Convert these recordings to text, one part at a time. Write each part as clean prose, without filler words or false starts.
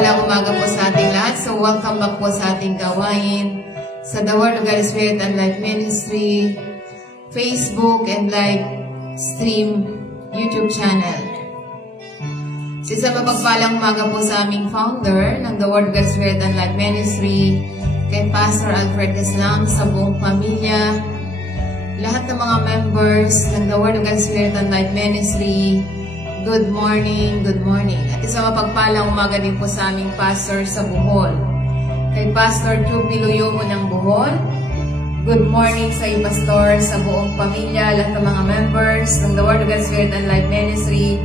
mapagpalang umaga po sa ating lahat. So, welcome back po sa ating gawain sa The Word of God Spirit and Life Ministry, Facebook and live stream YouTube channel. So, isa mapagpalang umaga po sa aming founder ng The Word of God Spirit and Life Ministry, kay Pastor Alfred Islam, sa buong pamilya, lahat ng mga members ng The Word of God Spirit and Life Ministry. Good morning, good morning. At isang mapagpalang umaga din po sa aming pastor sa Bohol. Kay Pastor Tupi Luyomo ng Bohol. Good morning sa iyo, Pastor, sa buong pamilya, lahat ng mga members ng The Word of God Spirit and Life Ministry,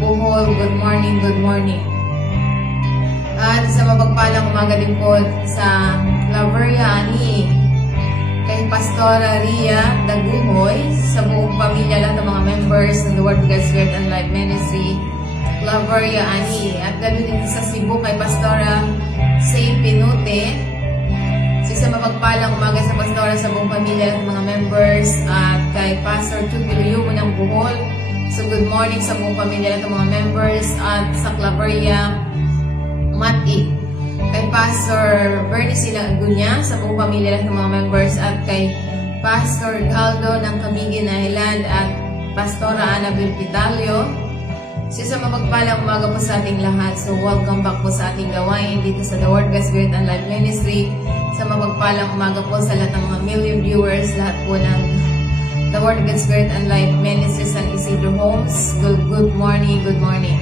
Bohol. Good morning, good morning. At isang mapagpalang umaga din po sa Claveria, Ani. Kay Pastora Ria Daguhoy, sa buong pamilya, lahat ng mga members ng The Word of God Spirit and Life Ministry, Claveria, Ani. At ganoon din sa Cebu kay Pastora Say Pinute. Sa mapagpalang umaga sa Pastora sa buong pamilya, lahat ng mga members, at kay Pastor Tupi Luyomo ng Bohol. So good morning sa buong pamilya, lahat ng mga members, at sa Claveria, Mati. Kay Pastor Bernie Silagunya, sa buong pamilya, lahat ng mga members, at kay Pastor Galdo ng Camiguin Island, at Pastora Annabel Pitalio. So, sa mapagpalang umaga po sa ating lahat. So, welcome back po sa ating gawain dito sa The Word of God Spirit and Life Ministry. Sa mapagpalang umaga po sa lahat ng mga million viewers, lahat po ng The Word of God Spirit and Life Ministry San Isidro Homes. Good morning, good morning.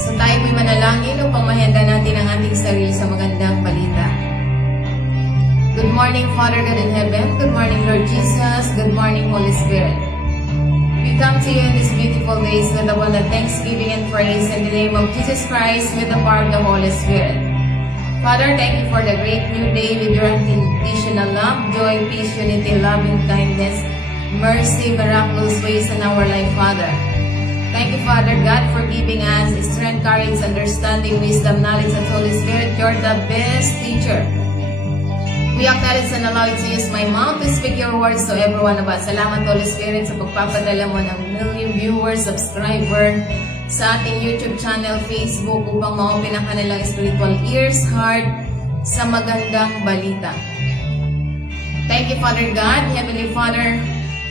So tayo po'y manalangin upang mahanda natin ang ating sarili sa magandang balita. Good morning, Father God in heaven. Good morning, Lord Jesus. Good morning, Holy Spirit. We come to you in this beautiful day with the one of thanksgiving and praise in the name of Jesus Christ with the power of the Holy Spirit. Father, thank you for the great new day with your unconditional love, joy, peace, unity, loving kindness, mercy, miraculous ways in our life, Father. Thank you, Father God, for giving us strength, courage, understanding, wisdom, knowledge, and Holy Spirit. You're the best teacher. We acknowledge and allow you to use my mouth to speak your words to every one of us. Salamat, Holy Spirit, sa pagpapadala mo ng million viewers, subscriber sa ating YouTube channel, Facebook, upang ma-open ang kanilang spiritual ears, heart, sa magandang balita. Thank you, Father God, Heavenly Father,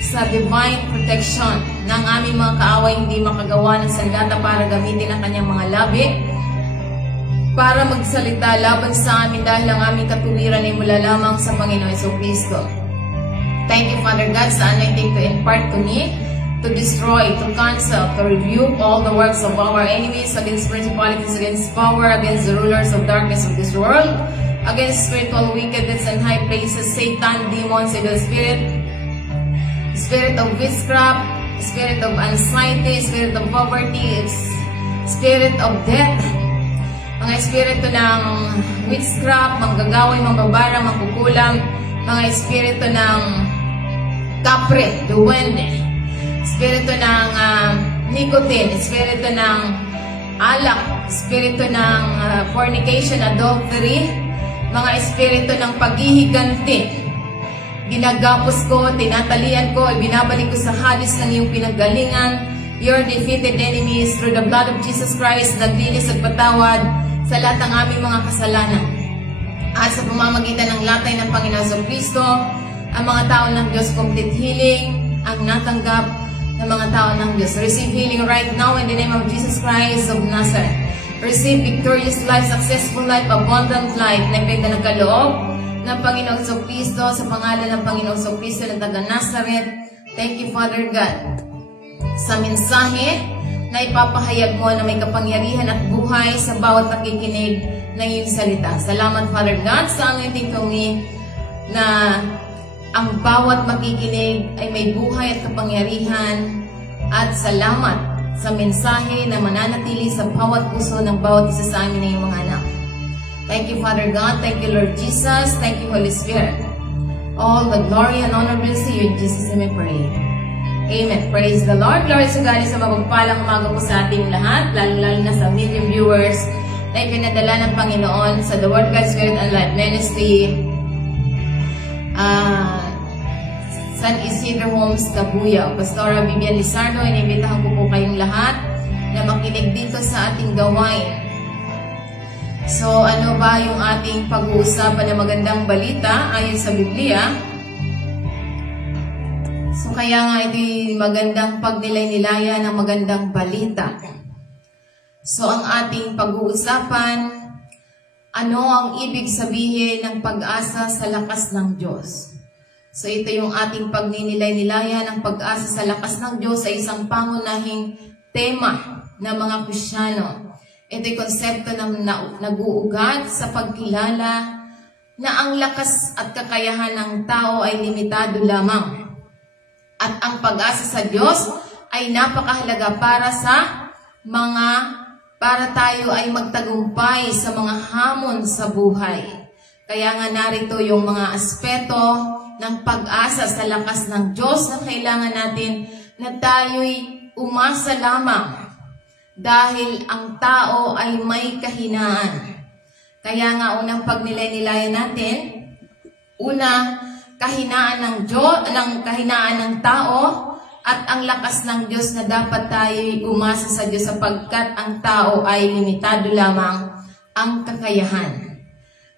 sa divine protection ng aming mga kaaway hindi makagawa ng sandata para gamitin ang kanyang mga labi para magsalita laban sa amin dahil ang aming katuwiran ay mula lamang sa Panginoon Jesucristo. Thank you, Father God, sa anointing to impart to me, to destroy, to cancel, to rebuke all the works of our enemies, against principalities, against power, against the rulers of darkness of this world, against spiritual wickedness in high places, Satan, demons, evil spirit, spirit of witchcraft, spirit of anxiety, spirit of poverty, spirit of death, mga espiritu ng witchcraft, manggagaway, mambabara, mangkukulam, mga espiritu ng kapre, duwende, espiritu ng nicotine, espiritu ng alak, espiritu ng fornication, adultery, mga espiritu ng paghihiganti. Ginagapos ko, tinatalian ko, ibinabalik ko sa hadis ng iyong pinanggalingan. Your defeated enemies through the blood of Jesus Christ, naglinis at patawad sa lahat ng aming mga kasalanan. At sa pamamagitan ng latay ng Panginoon Jesucristo, ang mga tao ng Diyos complete healing ang natanggap ng mga tao ng Diyos. Receive healing right now in the name of Jesus Christ of Nazareth. Receive victorious life, successful life, abundant life na nagkaloob ng Panginoong Jesucristo, sa pangalan ng Panginoong Jesucristo ng taga Nazareth. Thank you, Father God, sa mensahe na ipapahayag mo na may kapangyarihan at buhay sa bawat nakikinig ng iyong salita. Salamat, Father God, sa anointing kami na ang bawat makikinig ay may buhay at kapangyarihan, at salamat sa mensahe na mananatili sa bawat puso ng bawat isa sa amin ng iyong mga anak. Thank you, Father God. Thank you, Lord Jesus. Thank you, Holy Spirit. All the glory and honor belongs to you. In Jesus' name we pray. Amen. Praise the Lord. Glory to God. Sa mapagpalang umaga po sa ating lahat, lalo-lalo na sa million viewers na ipinadala ng Panginoon sa The Word of God Spirit and Life Ministry, San Isidro Homes, Cabuyao. Pastora Vivian Lizardo, inibitahan ko po kayong lahat na makinig dito sa ating gawain So, ano ba yung ating pag-uusapan na magandang balita ayon sa Biblia? So, kaya nga ito'y magandang pagnilay-nilayan ng magandang balita. So, ang ating pag-uusapan, ano ang ibig sabihin ng pag-asa sa lakas ng Diyos? So, ito yung ating pagninilay-nilayan ng pag-asa sa lakas ng Diyos sa isang pangunahing tema ng mga Kristiyano. Ito'y konsepto ng nag-uugat sa pagkilala na ang lakas at kakayahan ng tao ay limitado lamang. At ang pag-asa sa Diyos ay napakahalaga para tayo ay magtagumpay sa mga hamon sa buhay. Kaya nga narito yung mga aspeto ng pag-asa sa lakas ng Diyos na kailangan natin na tayo'y umasa lamang. Dahil ang tao ay may kahinaan. Kaya nga unang pagnilay-nilayan natin, una, kahinaan ng Diyos, kahinaan ng tao at ang lakas ng Diyos na dapat tayo'y umasa sa Diyos sapagkat ang tao ay limitado lamang ang kakayahan.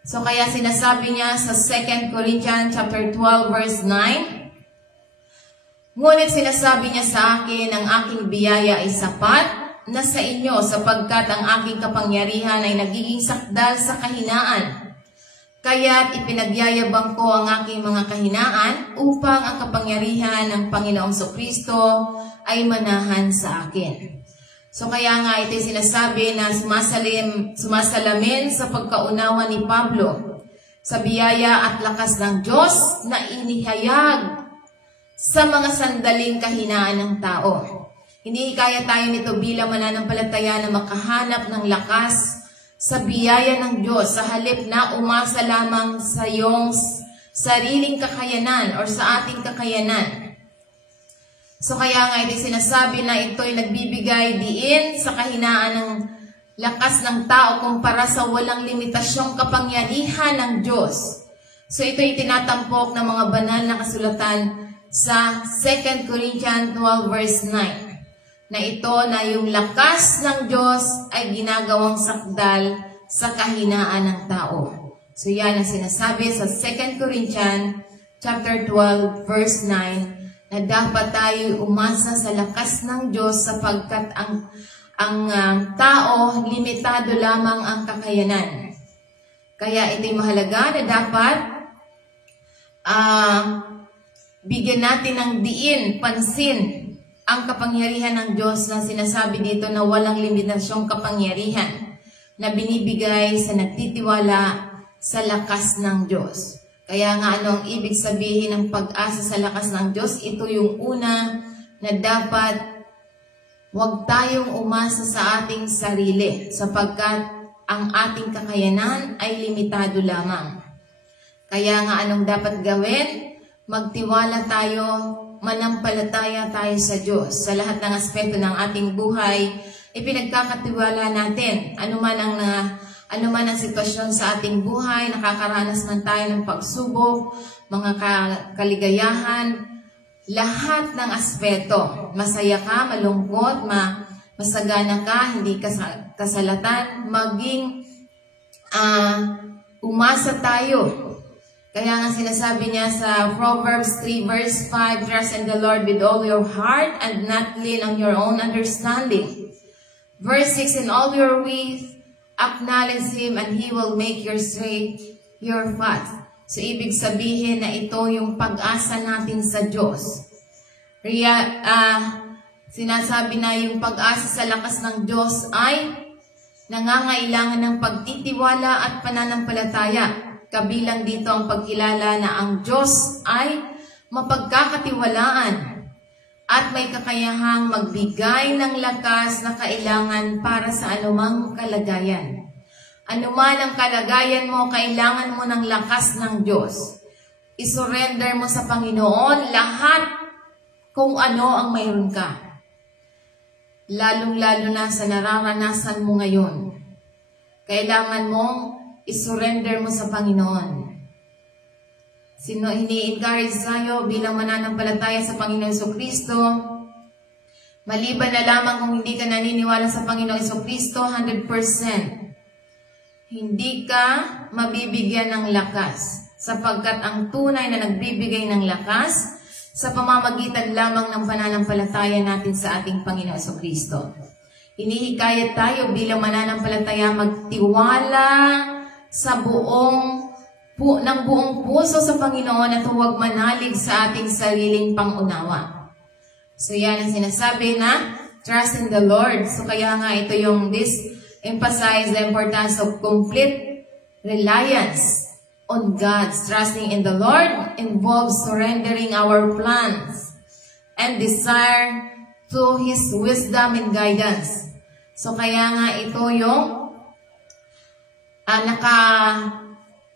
So kaya sinasabi niya sa 2 Corinthians chapter 12 verse 9, ngunit sinasabi niya sa akin, ang aking biyaya ay sapat na sa inyo sapagkat ang aking kapangyarihan ay nagiging sakdal sa kahinaan. Kaya't ipinagyayabang ko ang aking mga kahinaan upang ang kapangyarihan ng Panginoong Kristo ay manahan sa akin. So kaya nga ito'y sinasabi na sumasalamin sa pagkaunawa ni Pablo sa biyaya at lakas ng Diyos na inihayag sa mga sandaling kahinaan ng tao. Hindi kaya tayo nito bilang mananampalataya na makahanap ng lakas sa biyaya ng Diyos sa halip na umasa lamang sa iyong sariling kakayanan o sa ating kakayanan. So kaya nga ito sinasabi na ito'y nagbibigay diin sa kahinaan ng lakas ng tao kumpara sa walang limitasyong kapangyarihan ng Diyos. So ito'y tinatampok ng mga banal na kasulatan sa 2 Corinthians 12 verse 9. Na ito na yung lakas ng Diyos ay ginagawang sakdal sa kahinaan ng tao. So yan ang sinasabi sa 2 Corinthians chapter 12 verse 9 na dapat tayo umasa sa lakas ng Diyos sapagkat ang tao limitado lamang ang kakayanan. Kaya ito'y mahalaga na dapat bigyan natin ng diin, pansin ang kapangyarihan ng Diyos na sinasabi dito na walang limitasyong kapangyarihan na binibigay sa nagtitiwala sa lakas ng Diyos. Kaya nga ano ang ibig sabihin ng pag-asa sa lakas ng Diyos? Ito yung una na dapat huwag tayong umasa sa ating sarili sapagkat ang ating kakayanan ay limitado lamang. Kaya nga anong dapat gawin? Magtiwala tayo, manampalataya tayo sa Diyos. Sa lahat ng aspeto ng ating buhay, ipinagkakatiwala natin. Ano man ang sitwasyon sa ating buhay, nakakaranas man tayo ng pagsubok, mga kaligayahan, lahat ng aspeto. Masaya ka, malungkot, masagana ka, hindi ka kasalatan, maging umasa tayo. Kaya nga sinasabi niya sa Proverbs 3 verse 5, trust in the Lord with all your heart and not lean on your own understanding. Verse 6, in all your ways, acknowledge Him and He will make your straight your path. So, ibig sabihin na ito yung pag-asa natin sa Diyos. Sinasabi na yung pag-asa sa lakas ng Diyos ay nangangailangan ng pagtitiwala at pananampalataya. Kabilang dito ang pagkilala na ang Diyos ay mapagkakatiwalaan at may kakayahang magbigay ng lakas na kailangan para sa anumang kalagayan. Anuman ang kalagayan mo, kailangan mo ng lakas ng Diyos. Isurrender mo sa Panginoon lahat kung ano ang mayroon ka. Lalong-lalo na sa nararanasan mo ngayon. Kailangan mong isurrender mo sa Panginoon. Ini-encourage tayo bilang mananampalataya sa Panginoong Kristo. Maliban na lamang kung hindi ka naniniwala sa Panginoong Kristo 100%. hindi ka mabibigyan ng lakas, sapagkat ang tunay na nagbibigay ng lakas sa pamamagitan lamang ng pananampalataya natin sa ating Panginoon Kristo. Hinihikayat tayo bilang mananampalataya magtiwala sa buong puso sa Panginoon at huwag manalig sa ating sariling pangunawa. So yan ang sinasabi na trust in the Lord. So kaya nga ito yung emphasize the importance of complete reliance on God. Trusting in the Lord involves surrendering our plans and desire to His wisdom and guidance. So kaya nga ito yung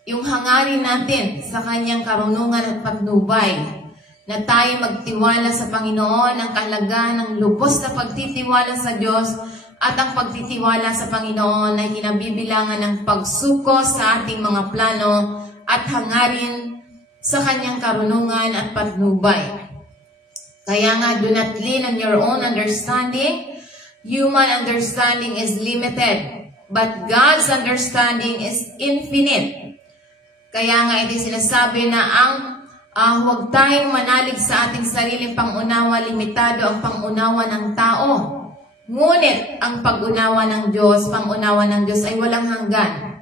yung hangarin natin sa Kanyang karunungan at patnubay, na tayo magtiwala sa Panginoon, ang kahalagahan ng lubos na pagtitiwala sa Diyos at ang pagtitiwala sa Panginoon ay kinabibilangan ng pagsuko sa ating mga plano at hangarin sa Kanyang karunungan at patnubay. Kaya nga, do not lean on your own understanding. Human understanding is limited, but God's understanding is infinite. Kaya nga, ito sinasabi na huwag tayong manalig sa ating sariling pangunawa, limitado ang pangunawa ng tao. Ngunit ang pag-unawa ng Diyos, pangunawa ng Diyos ay walang hanggan.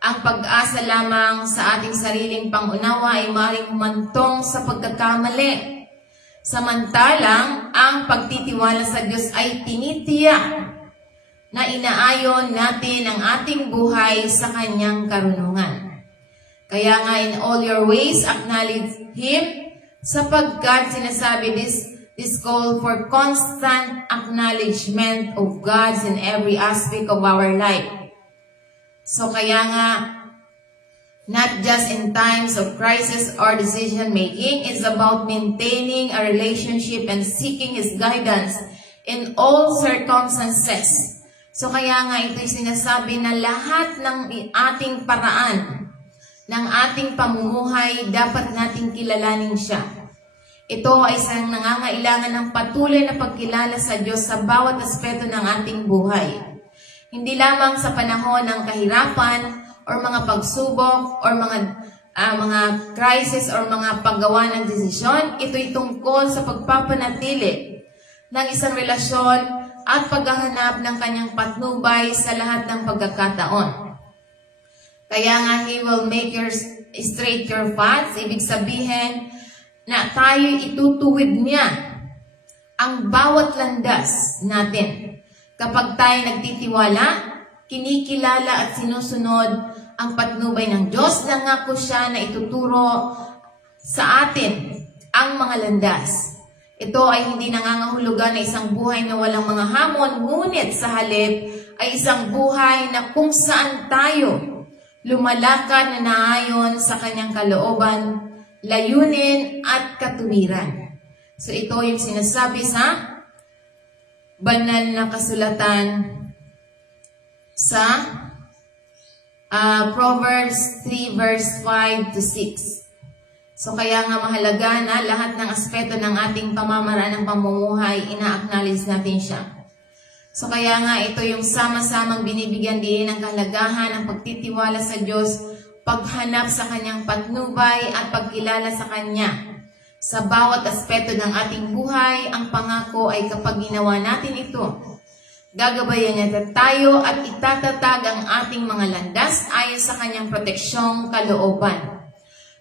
Ang pag-asa lamang sa ating sariling pangunawa ay maaaring humantong sa pagkakamali. Samantalang, ang pagtitiwala sa Diyos ay tinitiyak na inaayon natin ang ating buhay sa Kanyang karunungan. Kaya nga, in all your ways, acknowledge Him, sapagkat sinasabi this call for constant acknowledgement of God's in every aspect of our life. So kaya nga, not just in times of crisis or decision-making, it's about maintaining a relationship and seeking His guidance in all circumstances. So kaya nga, ito'y sinasabi na lahat ng ating paraan, ng ating pamumuhay, dapat nating kilalanin siya. Ito ay isang nangangailangan ng patuloy na pagkilala sa Diyos sa bawat aspeto ng ating buhay. Hindi lamang sa panahon ng kahirapan or mga pagsubok or mga crisis or mga paggawa ng desisyon. Ito'y tungkol sa pagpapanatili ng isang relasyon at paghahanap ng kanyang patnubay sa lahat ng pagkakataon. Kaya nga, He will make straight your paths. Ibig sabihin na tayo itutuwid niya ang bawat landas natin. Kapag tayo nagtitiwala, kinikilala at sinusunod ang patnubay ng Diyos, nangako siya na ituturo sa atin ang mga landas. Ito ay hindi nangangahulugan na isang buhay na walang mga hamon, ngunit sa halip ay isang buhay na kung saan tayo lumalakad na naayon sa Kanyang kalooban, layunin at katuwiran. So ito yung sinasabi sa banal na kasulatan sa Proverbs 3 verse 5 to 6. So kaya nga mahalaga na lahat ng aspeto ng ating pamamaraan ng pamumuhay, ina-acknowledge natin siya. So kaya nga ito yung sama-samang binibigyan din ng kahalagahan ng pagtitiwala sa Diyos, paghanap sa Kanyang patnubay at pagkilala sa Kanya. Sa bawat aspeto ng ating buhay, ang pangako ay kapag ginawa natin ito, gagabayan niya tayo at itatatag ang ating mga landas ayon sa Kanyang proteksyong kalooban.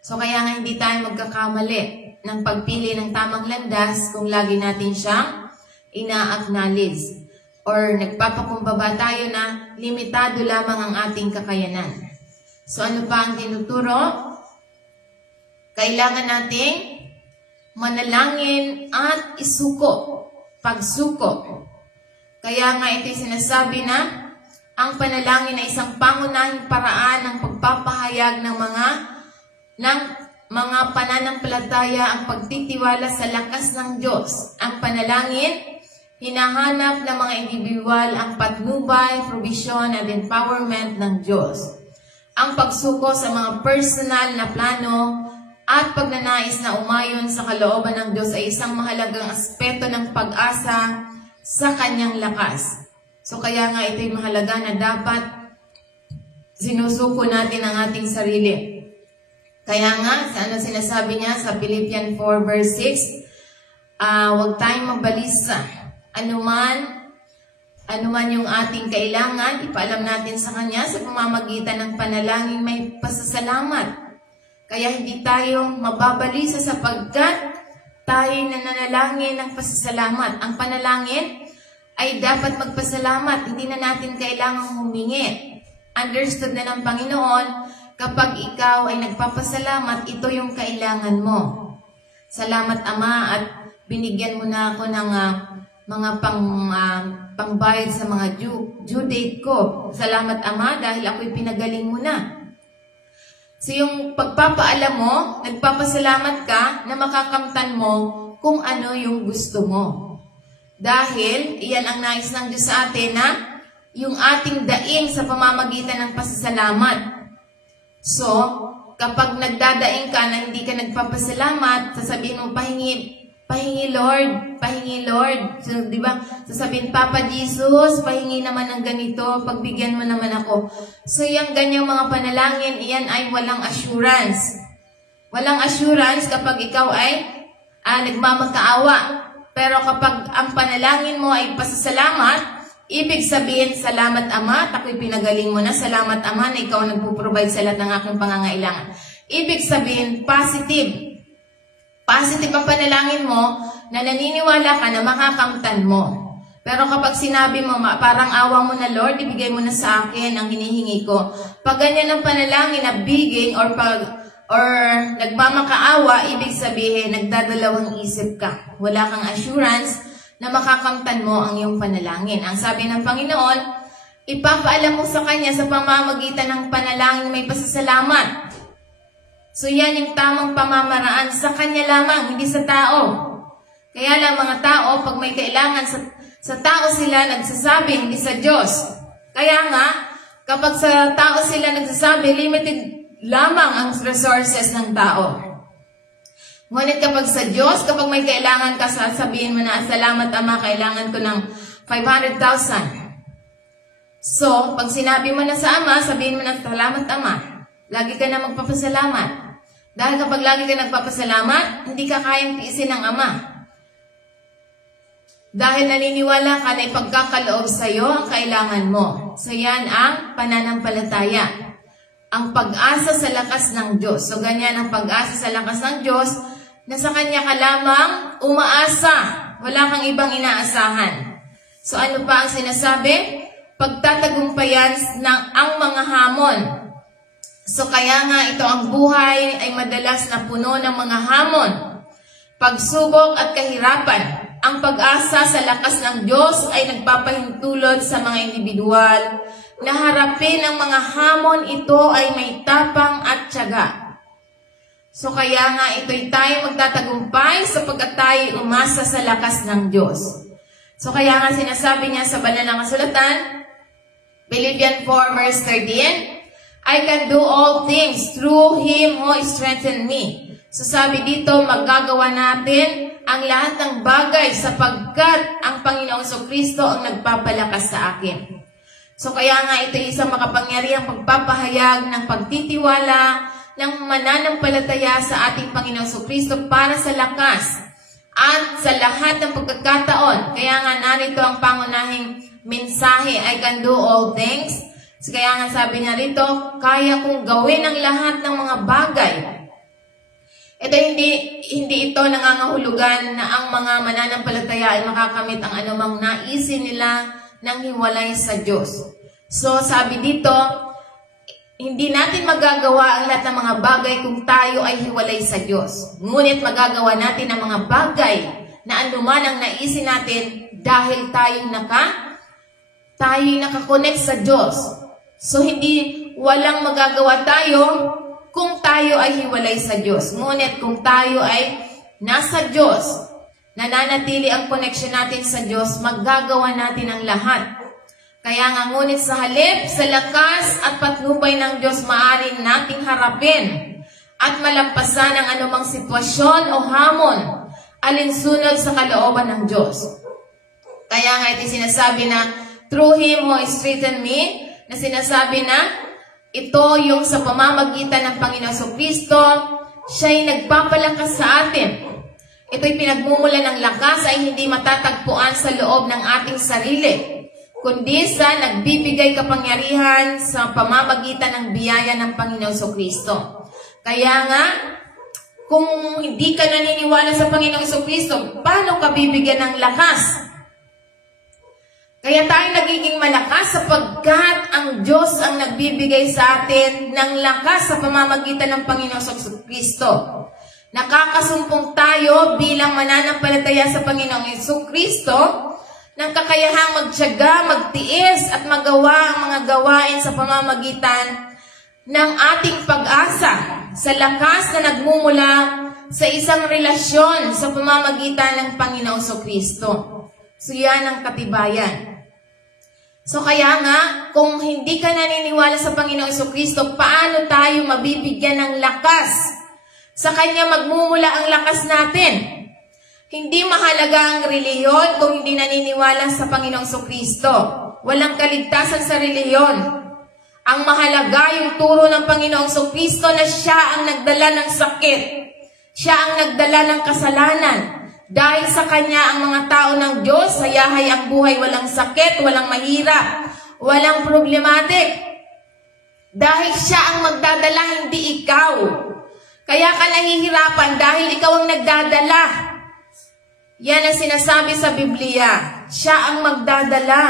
So kaya nga hindi tayo magkakamali ng pagpili ng tamang landas kung lagi natin siyang ina-acknowledge. Or nagpapakumbaba tayo na limitado lamang ang ating kakayanan. So ano pa ang tinuturo? Kailangan nating manalangin at isuko, pagsuko. Kaya nga ito'y sinasabi na ang panalangin ay isang pangunahing paraan ng pagpapahayag ng mga pananampalataya, ang pagtitiwala sa lakas ng Diyos. Ang panalangin, hinahanap ng mga individual ang patnubay, provision at empowerment ng Diyos. Ang pagsuko sa mga personal na plano at pagnanais na umayon sa kalooban ng Diyos ay isang mahalagang aspeto ng pag-asa sa Kanyang lakas. So kaya nga ito'y mahalaga na dapat sinusuko natin ang ating sarili. Kaya nga, sinasabi niya sa Philippians 4 verse 6, huwag tayong mabalisa. Anuman yung ating kailangan, ipaalam natin sa Kanya sa pamamagitan ng panalangin may pasasalamat. Kaya hindi tayo mababalisa sapagkat tayo nananalangin ng pasasalamat. Ang panalangin ay dapat magpasalamat. Hindi na natin kailangang humingi. Understood na ng Panginoon, kapag ikaw ay nagpapasalamat, ito yung kailangan mo. Salamat Ama at binigyan mo na ako ng mga pangbayad sa mga due date ko. Salamat Ama dahil ako'y pinagaling mo na. So yung pagpapaalam mo, nagpapasalamat ka na makakamtan mo kung ano yung gusto mo. Dahil iyan ang nais ng Diyos sa atin na yung ating daing sa pamamagitan ng pasasalamat. So, kapag nagdadaing ka na hindi ka nagpapasalamat, sasabihin mo, pahingi Lord. So, di ba? Sasabihin, Papa Jesus, pahingi naman ng ganito, pagbigyan mo naman ako. So, yung ganyang mga panalangin, iyan ay walang assurance. Walang assurance kapag ikaw ay nagmamakaawa. Pero kapag ang panalangin mo ay pasasalamat, ibig sabihin, salamat Ama, at ako'y pinagaling mo na. Salamat Ama na ikaw nagpo-provide sa lahat ng aking pangangailangan. Ibig sabihin, positive. Positive ang panalangin mo na naniniwala ka na makakamtan mo. Pero kapag sinabi mo, parang awa mo na Lord, ibigay mo na sa akin ang hinihingi ko. Pag ganyan ang panalangin na begging or nagmamakaawa, ibig sabihin, nagdadalawang isip ka. Wala kang assurance na makakamtan mo ang iyong panalangin. Ang sabi ng Panginoon, ipapaalam mo sa Kanya sa pamamagitan ng panalangin may pasasalamat. So yan yung tamang pamamaraan sa Kanya lamang, hindi sa tao. Kaya lang mga tao, pag may kailangan sa tao sila nagsasabi, hindi sa Diyos. Kaya nga, kapag sa tao sila nagsasabi, limited lamang ang resources ng tao. Ngunit kapag sa Diyos, kapag may kailangan ka, sasabihin mo na, salamat Ama, kailangan ko ng 500,000. So, pag sinabi mo na sa Ama, sabihin mo na, salamat Ama. Lagi ka na magpapasalamat. Dahil kapag lagi ka nagpapasalamat, hindi ka kayang tiisin ng Ama. Dahil naniniwala ka na ipagkakaloob sa iyo ang kailangan mo. So, yan ang pananampalataya. Ang pag-asa sa lakas ng Diyos. So, ganyan ang pag-asa sa lakas ng Diyos na sa Kanya ka lamang umaasa. Wala kang ibang inaasahan. So, ano pa ang sinasabi? Pagtatagumpayan ng ang mga hamon. So, kaya nga ito ang buhay ay madalas na puno ng mga hamon. Pagsubok at kahirapan. Ang pag-asa sa lakas ng Diyos ay nagpapahintulot sa mga individual na harapin ang mga hamon. Ito ay may tapang at tiyaga. So kaya nga ito'y tayo magtatagumpay sapagkat tayo umasa sa lakas ng Diyos. So kaya nga sinasabi niya sa banal na kasulatan, Philippians 4 verse 13, I can do all things through Him who strengthens me. So sabi dito, magagawa natin ang lahat ng bagay sapagkat ang Panginoong Jesucristo ang nagpapalakas sa akin. So kaya nga ito isang makapangyarihang pagpapahayag ng pagtitiwala ng mananampalataya sa ating Panginoong Jesucristo para sa lakas at sa lahat ng pagkakataon. Kaya nga narito ang pangunahing mensahe, I can do all things. So kaya nga sabi niya rito, kaya kong gawin ang lahat ng mga bagay. Ito hindi ito nangangahulugan na ang mga mananampalataya ay makakamit ang anumang naisin nila ng hiwalay sa Diyos. So sabi dito, hindi natin magagawa ang lahat ng mga bagay kung tayo ay hiwalay sa Diyos. Ngunit magagawa natin ang mga bagay na anuman ang naisin natin dahil tayo'y nakakonect sa Diyos. So hindi walang magagawa tayo kung tayo ay hiwalay sa Diyos. Ngunit kung tayo ay nasa Diyos, nananatili ang connection natin sa Diyos, maggagawa natin ang lahat. Kaya nga ngunit sa halip, sa lakas at patnubay ng Diyos, maaaring nating harapin at malampasan ang anumang sitwasyon o hamon alinsunod sa kalooban ng Diyos. Kaya nga ito sinasabi na through Him who strengthens me, na sinasabi na Ito yung sa pamamagitan ng Panginoong Jesucristo, siya'y nagpapalakas sa atin. Ito'y pinagmumula ng lakas ay hindi matatagpuan sa loob ng ating sarili, kundi sa nagbibigay kapangyarihan sa pamamagitan ng biyaya ng Panginoong Jesucristo. Kaya nga, kung hindi ka naniniwala sa Panginoong Jesucristo, paano ka bibigyan ng lakas? Kaya tayo nagiging malakas sapagkat ang Diyos ang nagbibigay sa atin ng lakas sa pamamagitan ng Panginoong Jesucristo. Nakakasumpong tayo bilang mananampalataya sa Panginoong Jesucristo ng kakayahang magtiyaga, magtiis at magawa ang mga gawain sa pamamagitan ng ating pag-asa sa lakas na nagmumula sa isang relasyon sa pamamagitan ng Panginoong Jesucristo. So yan ang katibayan. So kaya nga, kung hindi ka naniniwala sa Panginoong Jesucristo, paano tayo mabibigyan ng lakas? Sa Kanya magmumula ang lakas natin. Hindi mahalaga ang reliyon kung hindi naniniwala sa Panginoong Jesucristo. Walang kaligtasan sa reliyon. Ang mahalaga yung turo ng Panginoong Jesucristo na Siya ang nagdala ng sakit. Siya ang nagdala ng kasalanan. Dahil sa Kanya ang mga tao ng Diyos, hayahay ang buhay, walang sakit, walang mahirap, walang problematic. Dahil Siya ang magdadala, hindi ikaw. Kaya ka nahihirapan dahil ikaw ang nagdadala. Yan ang sinasabi sa Biblia. Siya ang magdadala,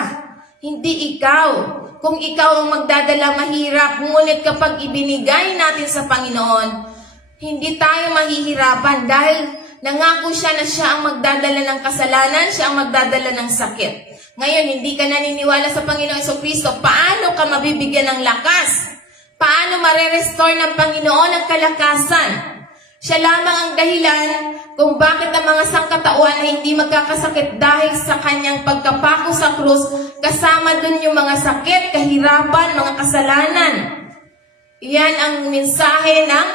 hindi ikaw. Kung ikaw ang magdadala, mahirap. Ngunit kapag ibinigay natin sa Panginoon, hindi tayo mahihirapan dahil nangako siya na siya ang magdadala ng kasalanan, siya ang magdadala ng sakit. Ngayon, hindi ka naniniwala sa Panginoong Jesucristo, paano ka mabibigyan ng lakas? Paano marerestore ng Panginoon ang kalakasan? Siya lamang ang dahilan kung bakit ang mga sangkatauhan ay hindi magkakasakit dahil sa kanyang pagkapako sa krus, kasama dun yung mga sakit, kahirapan, mga kasalanan. Iyan ang mensahe ng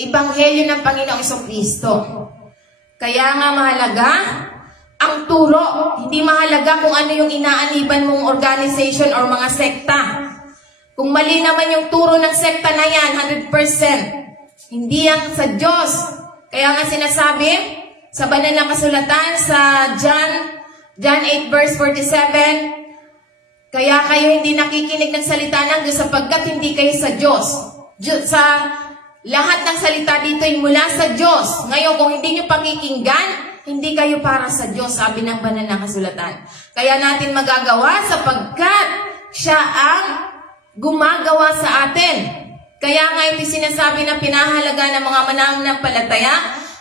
Ebanghelyo ng Panginoong Jesucristo. Kaya nga mahalaga ang turo. Hindi mahalaga kung ano yung inaaniban mong organization or mga sekta. Kung mali naman yung turo ng sekta na yan, 100%. Hindi yan sa Diyos. Kaya nga sinasabi sa banal na kasulatan sa John 8 verse 47, kaya kayo hindi nakikinig ng salita ng Diyos sapagkat hindi kayo sa Diyos. Sa lahat ng salita dito ay mula sa Diyos. Ngayon, kung hindi nyo pakikinggan, hindi kayo para sa Diyos, sabi ng banal na kasulatan. Kaya natin magagawa sapagkat Siya ang gumagawa sa atin. Kaya nga ito sinasabi na pinahalaga ng mga mananampalataya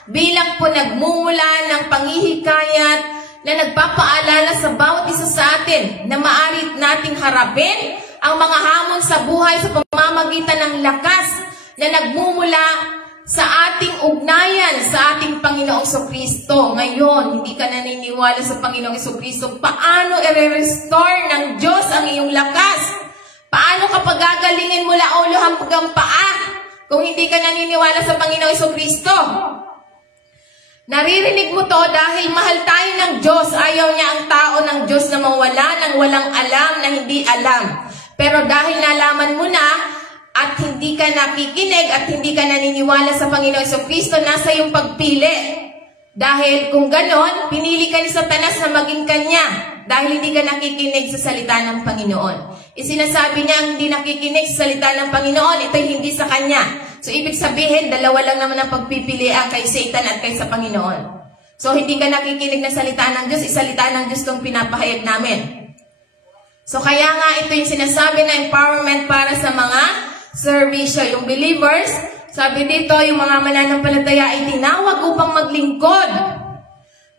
bilang po nagmumula ng panghihikayat na nagpapaalala sa bawat isa sa atin na maaari nating harapin ang mga hamon sa buhay sa pamamagitan ng lakas na nagmumula sa ating ugnayan sa ating Panginoong Jesucristo. Ngayon, hindi ka naniniwala sa Panginoong Jesucristo, paano i-restore ng Diyos ang iyong lakas? Paano kapag gagalingin mula ulo hanggang paa kung hindi ka naniniwala sa Panginoong Jesucristo? Naririnig mo to dahil mahal tayo ng Diyos. Ayaw niya ang tao ng Diyos na mawala ng walang alam na hindi alam. Pero dahil nalaman mo na at hindi ka nakikinig at hindi ka naniniwala sa Panginoong Jesucristo, nasa iyong pagpili. Dahil kung ganon, pinili ka ni Satanas na maging kanya dahil hindi ka nakikinig sa salita ng Panginoon. Isinasabi niya ang hindi nakikinig sa salita ng Panginoon, ito'y hindi sa kanya. So, ibig sabihin, dalawa lang naman ang pagpipilian kay Satan at kay sa Panginoon. So, hindi ka nakikinig na salita ng Diyos, isalita ng Diyos itong pinapahayag namin. So, kaya nga ito yung sinasabi na empowerment para sa mga servisyo. Yung believers, sabi dito, yung mga mananampalataya ay tinawag upang maglingkod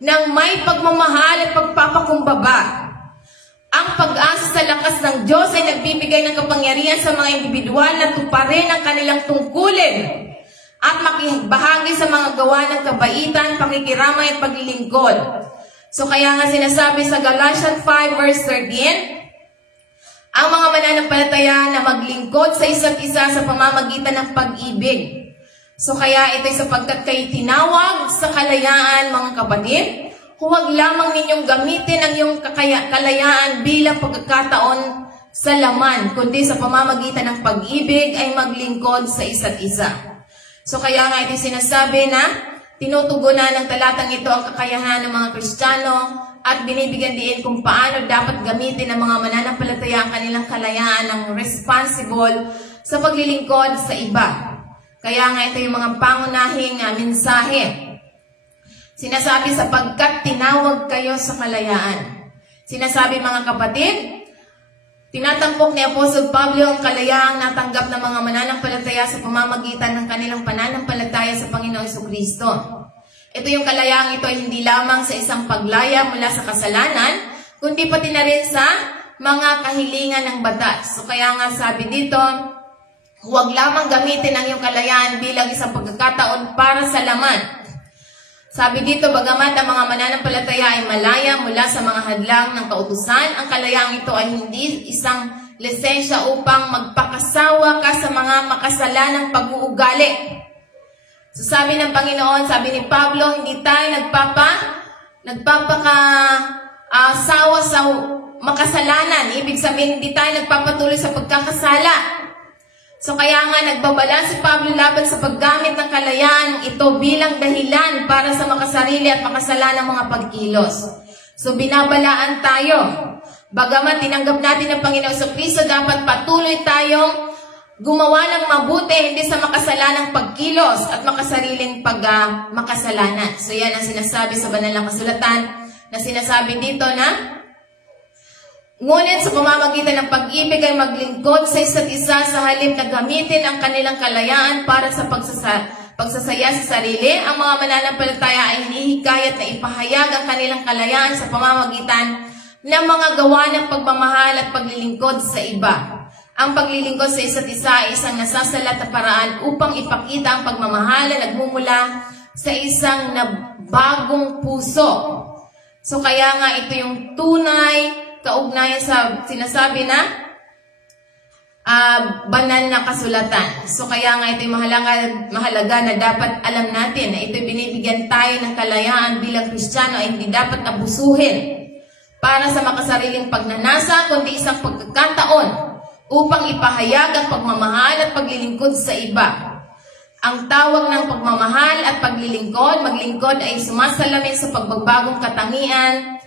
ng may pagmamahal at pagpapakumbaba. Ang pag-asa sa lakas ng Diyos ay nagbibigay ng kapangyarihan sa mga individual na tuparin ang kanilang tungkulin at makibahagi sa mga gawa ng kabaitan, pakikiramay at paglilingkod. So kaya nga sinasabi sa Galatians 5 verse 13, ang mga mananampalataya na maglingkod sa isa't isa sa pamamagitan ng pag-ibig. So kaya ito'y sapagkat kayo tinawag sa kalayaan, mga kapatid, huwag lamang ninyong gamitin ang iyong kalayaan bilang pagkakataon sa laman, kundi sa pamamagitan ng pag-ibig ay maglingkod sa isa't isa. So kaya nga ito sinasabi na tinutugunan ng talatang ito ang kakayahan ng mga Kristiyano at binibigyan diin kung paano dapat gamitin ng mga mananampalataya ang kanilang kalayaan ng responsible sa paglilingkod sa iba. Kaya nga ito yung mga pangunahing mensahe. Sinasabi sapagkat tinawag kayo sa kalayaan. Sinasabi mga kapatid, tinatampok ni Apostol Pablo ang kalayaang natanggap ng mga mananampalataya sa pamamagitan ng kanilang pananampalataya sa Panginoong Jesucristo. Ito yung kalayaang ito ay hindi lamang sa isang paglaya mula sa kasalanan, kundi pati na rin sa mga kahilingan ng batas. So kaya nga sabi dito, huwag lamang gamitin ang iyong kalayaan bilang isang pagkakataon para sa laman. Sabi dito, bagamat ang mga mananampalataya ay malaya mula sa mga hadlang ng kautusan, ang kalayaang ito ay hindi isang lisensya upang magpakasawa ka sa mga makasalanang pag-uugali. So sabi ng Panginoon, sabi ni Pablo, hindi tayo nagpapakasawa sa makasalanan. Ibig sabihin, hindi tayo nagpapatuloy sa pagkakasala. So kaya nga nagbabala si Pablo laban sa paggamit ng kalayaan ito bilang dahilan para sa makasarili at makasalanang mga pagkilos. So binabalaan tayo. Bagamat tinanggap natin ng Panginoon Jesucristo, dapat patuloy tayong gumawa ng mabuti, hindi sa makasalanang pagkilos at makasariling makasalanan. So yan ang sinasabi sa banal na kasulatan na sinasabi dito na ngunit sa pamamagitan ng pag-ibig ay maglingkod sa isa't isa sa halip na gamitin ang kanilang kalayaan para sa pagsasaya sa sarili. Ang mga mananampalataya ay hinihikayat na ipahayag ang kanilang kalayaan sa pamamagitan ng mga gawa ng pagmamahal at paglilingkod sa iba. Ang paglilingkod sa isa't isa ay isang nasasalat na paraan upang ipakita ang pagmamahal na nagmumula sa isang bagong puso. So kaya nga ito yung tunay kaugnayan sa sinasabi na banal na kasulatan. So kaya nga ito'y mahalaga na dapat alam natin na ito'y binibigyan tayo ng kalayaan bilang Kristiyano ay hindi dapat abusuhin para sa makasariling pagnanasa, kundi isang pagkakataon upang ipahayag ang pagmamahal at paglilingkod sa iba. Ang tawag ng pagmamahal at maglingkod ay sumasalamin sa pagbabagong katangian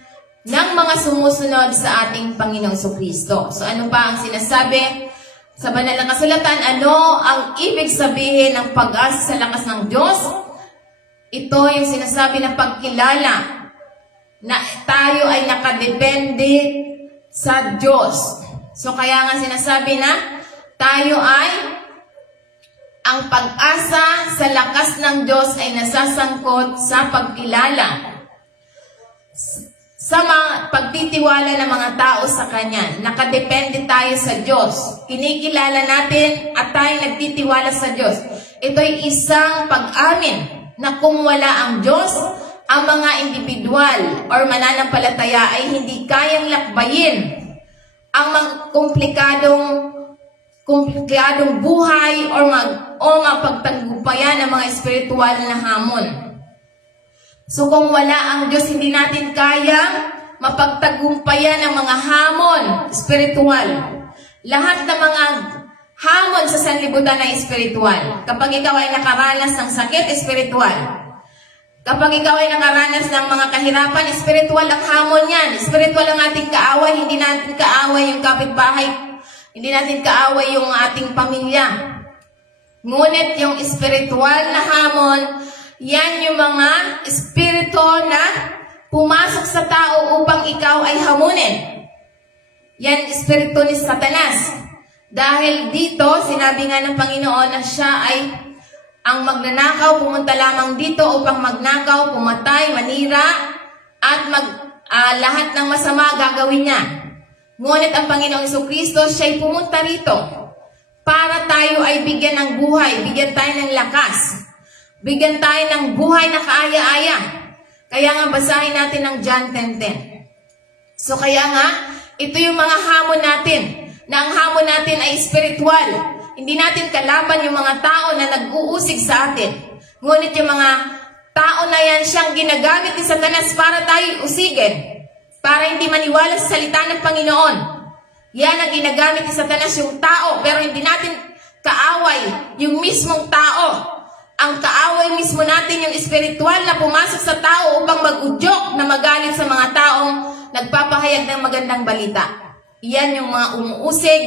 ng mga sumusunod sa ating Panginoong Jesucristo. So ano pa ang sinasabi sa banal na kasulatan? Ano ang ibig sabihin ng pag-asa sa lakas ng Diyos? Ito yung sinasabi ng pagkilala na tayo ay nakadepende sa Diyos. So kaya nga sinasabi na tayo ay ang pag-asa sa lakas ng Diyos ay nasasangkot sa pagkilala sa mga pagtitiwala ng mga tao sa Kanya. Nakadepende tayo sa Diyos. Kinikilala natin at tayo nagtitiwala sa Diyos. Ito'y isang pag-amin na kung wala ang Diyos, ang mga individual or mananampalataya ay hindi kayang lakbayin ang mga komplikadong buhay o mapagtagumpayan ng mga espiritual na hamon. So kung wala ang Diyos, hindi natin kayang mapagtagumpayan ang mga hamon espiritual. Lahat ng mga hamon sa sanlibutan ay espiritual. Kapag ikaw ay nakaranas ng sakit, espiritual. Kapag ikaw ay nakaranas ng mga kahirapan, espiritual ang hamon yan. Espiritual ang ating kaaway, hindi natin kaaway yung kapitbahay, hindi natin kaaway yung ating pamilya. Ngunit yung espiritual na hamon, yan yung mga espiritu na pumasok sa tao upang ikaw ay hamunin. Yan espiritu ni Satanas. Dahil dito, sinabi nga ng Panginoon na siya ay ang magnanakaw, pumunta lamang dito upang magnakaw, pumatay, manira, at lahat ng masama gagawin niya. Ngunit ang Panginoong Jesucristo, siya'y pumunta rito para tayo ay bigyan ng buhay, bigyan tayo ng lakas. Bigyan tayo ng buhay na kaaya-aya. Kaya nga basahin natin ang John 10:10. So kaya nga, ito yung mga hamon natin. Na ang hamon natin ay spiritual. Hindi natin kalaban yung mga tao na nag-uusig sa atin. Ngunit yung mga tao na yan siyang ginagamit ni Satanas para tayo usigin. Para hindi maniwala sa salita ng Panginoon. Yan ang ginagamit ni Satanas, yung tao, pero hindi natin kaaway yung mismong tao. Ang kaaway mismo natin yung espiritual na pumasok sa tao upang mag-udyok na magalit sa mga taong nagpapahayag ng magandang balita. Yan yung mga umuusig,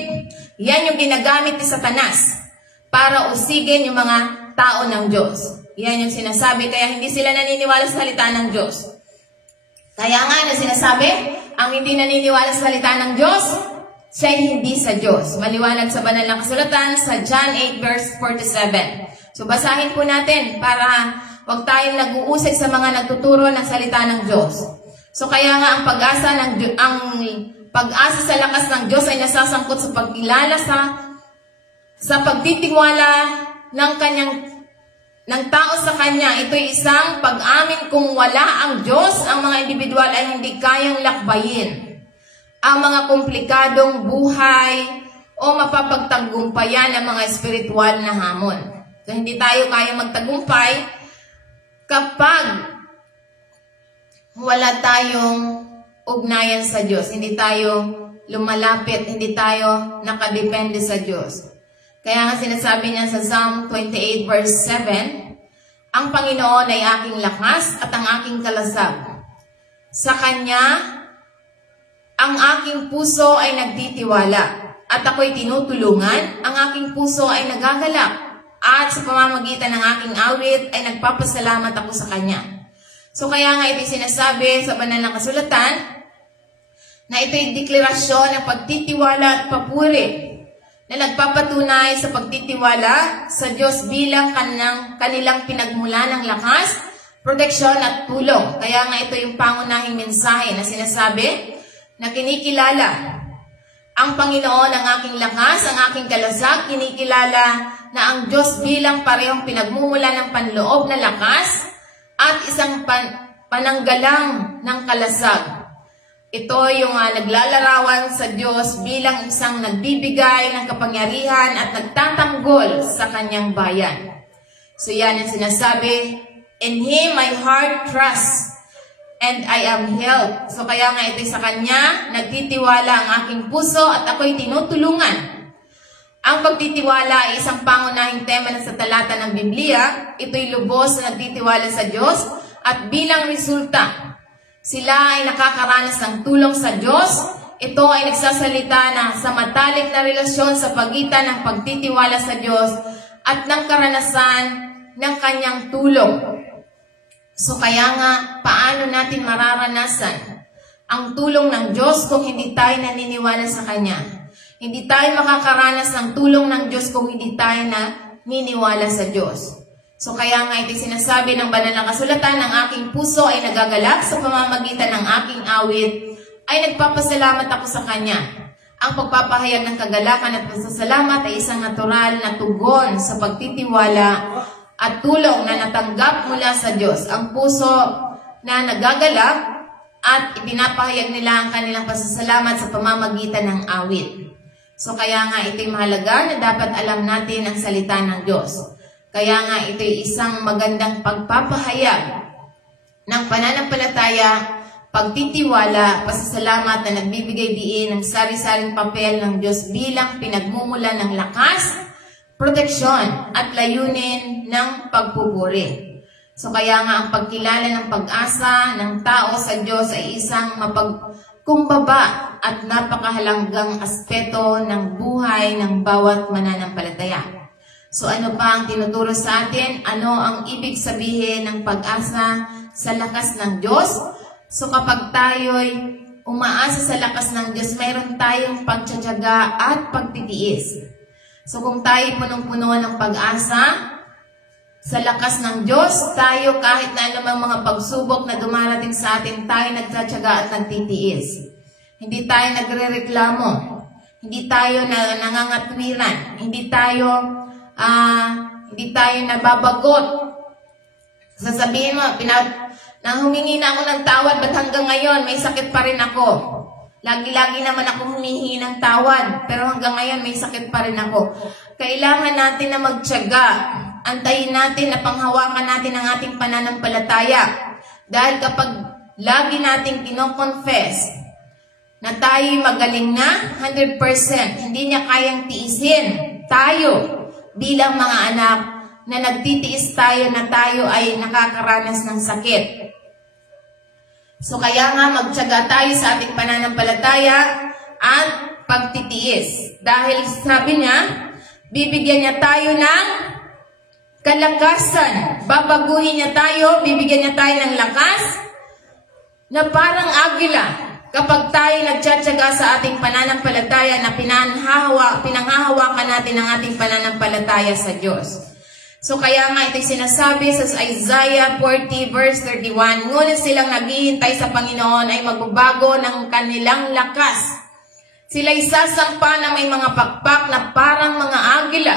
yan yung ginagamit ni Satanas para usigin yung mga tao ng Diyos. Yan yung sinasabi, kaya hindi sila naniniwala sa salita ng Diyos. Kaya nga na sinasabi, ang hindi naniniwala sa salita ng Diyos, siya hindi sa Diyos. Maliwanag sa banal na kasulatan sa John 8 verse 47. So basahin po natin para wag tayong nag-uusig sa mga nagtuturo ng salita ng Diyos. So kaya nga ang pag-asa sa lakas ng Diyos ay nasasangkot sa pagkilala sa pagtitiwala ng tao sa Kanya. Ito'y isang pag-amin kung wala ang Diyos, ang mga individual ay hindi kayang lakbayin ang mga komplikadong buhay o mapapagtagumpayan ng mga espiritual na hamon. So, hindi tayo kaya magtagumpay kapag wala tayong ugnayan sa Diyos. Hindi tayo lumalapit, hindi tayo nakadepende sa Diyos. Kaya nga sinasabi niya sa Psalm 28 verse 7, ang Panginoon ay aking lakas at ang aking kalasag. Sa Kanya, ang aking puso ay nagtitiwala at ako'y tinutulungan, ang aking puso ay nagagalak. At sa pamamagitan ng aking awit ay nagpapasalamat ako sa Kanya. So kaya nga ito'y sinasabi sa banal na kasulatan na ito'y deklarasyon ng pagtitiwala at papuri na nagpapatunay sa pagtitiwala sa Diyos bilang kanilang pinagmula ng lakas, proteksyon at tulong. Kaya nga ito yung pangunahing mensahe na sinasabi na kinikilala ang Panginoon ang aking lakas, ang aking kalasag, kinikilala na ang Diyos bilang parehong pinagmumula ng panloob na lakas at isang pananggalang ng kalasag. Ito yung naglalarawan sa Diyos bilang isang nagbibigay ng kapangyarihan at nagtatanggol sa Kanyang bayan. So yan ang sinasabi, in Him my heart trusts and I am helped. So kaya nga ito sa Kanya, nagtitiwala ang aking puso at ako'y tinutulungan. Ang pagtitiwala ay isang pangunahing tema sa talata ng Biblia. Ito'y lubos na nagtitiwala sa Diyos at bilang resulta, sila ay nakakaranas ng tulong sa Diyos. Ito ay nagsasalita na sa matalik na relasyon sa pagitan ng pagtitiwala sa Diyos at ng karanasan ng Kanyang tulong. So kaya nga, paano natin mararanasan ang tulong ng Diyos kung hindi tayo naniniwala sa Kanya? Hindi tayo makakaranas ng tulong ng Diyos kung hindi tayo naniniwala sa Diyos. So kaya nga ito sinasabi ng banal na kasulatan, ang aking puso ay nagagalak sa pamamagitan ng aking awit, ay nagpapasalamat ako sa Kanya. Ang pagpapahayag ng kagalakan at pasasalamat ay isang natural na tugon sa pagtitiwala at tulong na natanggap mula sa Diyos. Ang puso na nagagalak at ipinapahayag nila ang kanilang pasasalamat sa pamamagitan ng awit. So kaya nga ito'y mahalaga na dapat alam natin ang salita ng Diyos. Kaya nga ito'y isang magandang pagpapahayag ng pananampalataya, pagtitiwala, pasasalamat na nagbibigay diin ng sari-saring papel ng Diyos bilang pinagmumula ng lakas, proteksyon at layunin ng pagpupuri. So kaya nga ang pagkilala ng pag-asa ng tao sa Diyos ay isang mapagkumbaba at napakahalagang aspeto ng buhay ng bawat mananampalataya. So ano pa ang tinuturo sa atin? Ano ang ibig sabihin ng pag-asa sa lakas ng Diyos? So kapag tayo'y umaasa sa lakas ng Diyos, mayroon tayong pagtsatsaga at pagtitiis. So kung tayo punong-puno ng pag-asa sa lakas ng Diyos, tayo kahit na anumang mga pagsubok na dumarating sa atin, tayo nagtsatsaga at nagtitiis. Hindi tayo nagrereklamo, hindi tayo nangangatwiran, hindi tayo nababagot. Sasabihin mo, humingi na ako ng tawad, ba't hanggang ngayon may sakit pa rin ako? Lagi-lagi naman ako humihingi ng tawad, pero hanggang ngayon may sakit pa rin ako. Kailangan natin na magtiyaga. Antayin natin na panghawakan natin ang ating pananampalataya. Dahil kapag lagi nating kino-confess na tayo magaling na 100%. Hindi niya kayang tiisin tayo bilang mga anak na nagtitiis tayo na tayo ay nakakaranas ng sakit. So kaya nga magtiyaga tayo sa ating pananampalataya at pagtitiis. Dahil sabi niya, bibigyan niya tayo ng kalakasan. Babaguhin niya tayo, bibigyan niya tayo ng lakas na parang agila. Kapag tayo nagtsatsaga sa ating pananampalataya na pinanghahawakan natin ang ating pananampalataya sa Diyos. So kaya nga ito'y sinasabi sa Isaiah 40 verse 31, ngunit silang naghihintay sa Panginoon ay magbabago ng kanilang lakas. Sila'y sasampa na may mga pakpak na parang mga agila.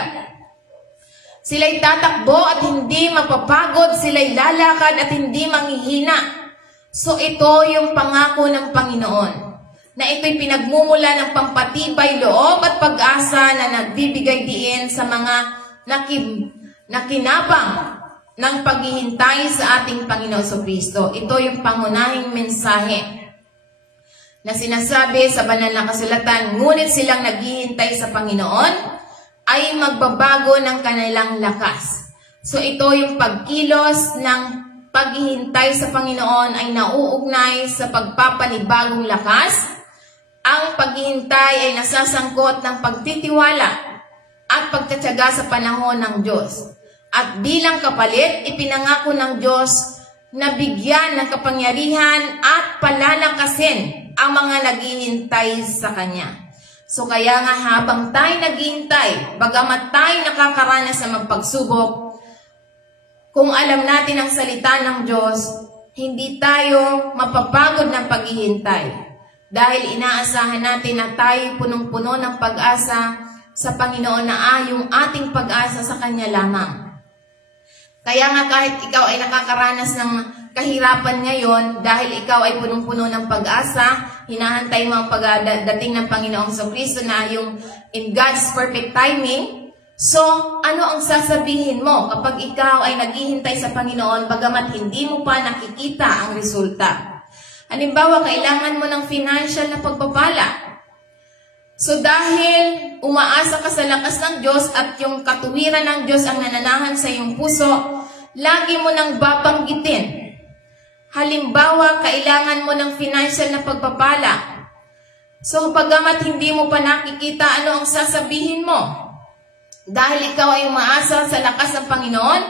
Sila'y tatakbo at hindi mapapagod, sila'y lalakad at hindi manghihina. So ito yung pangako ng Panginoon, na ito'y pinagmumula ng pampatibay loob at pag-asa na nagbibigay diin sa mga nakinabang ng paghihintay sa ating Panginoon Kristo. Ito yung pangunahing mensahe na sinasabi sa banal na kasulatan, ngunit silang naghihintay sa Panginoon ay magbabago ng kanilang lakas. So ito yung pagkilos ng paghihintay sa Panginoon ay nauugnay sa pagpapanibagong lakas. Ang paghihintay ay nasasangkot ng pagtitiwala at pagtatyaga sa panahon ng Diyos. At bilang kapalit, ipinangako ng Diyos na bigyan ng kapangyarihan at palalakasin ang mga naghihintay sa Kanya. So kaya nga habang tayo naghihintay, bagamat tayo nakakaranas sa magpagsubok, kung alam natin ang salita ng Diyos, hindi tayo mapapagod ng paghihintay. Dahil inaasahan natin na tayo punong-puno ng pag-asa sa Panginoon na yung ating pag-asa sa Kanya lamang. Kaya nga kahit ikaw ay nakakaranas ng kahirapan ngayon, dahil ikaw ay punong-puno ng pag-asa, hinahantay mo ang pagdating ng Panginoong Kristo na yung in God's perfect timing. So, ano ang sasabihin mo kapag ikaw ay naghihintay sa Panginoon bagamat hindi mo pa nakikita ang resulta? Halimbawa, kailangan mo ng financial na pagpapala. So, dahil umaasa ka sa lakas ng Diyos at yung katuwiran ng Diyos ang nananahan sa iyong puso, lagi mo nang babanggitin. Halimbawa, kailangan mo ng financial na pagpapala. So, bagamat hindi mo pa nakikita, ano ang sasabihin mo? Dahil ikaw ay umaasa sa lakas ng Panginoon,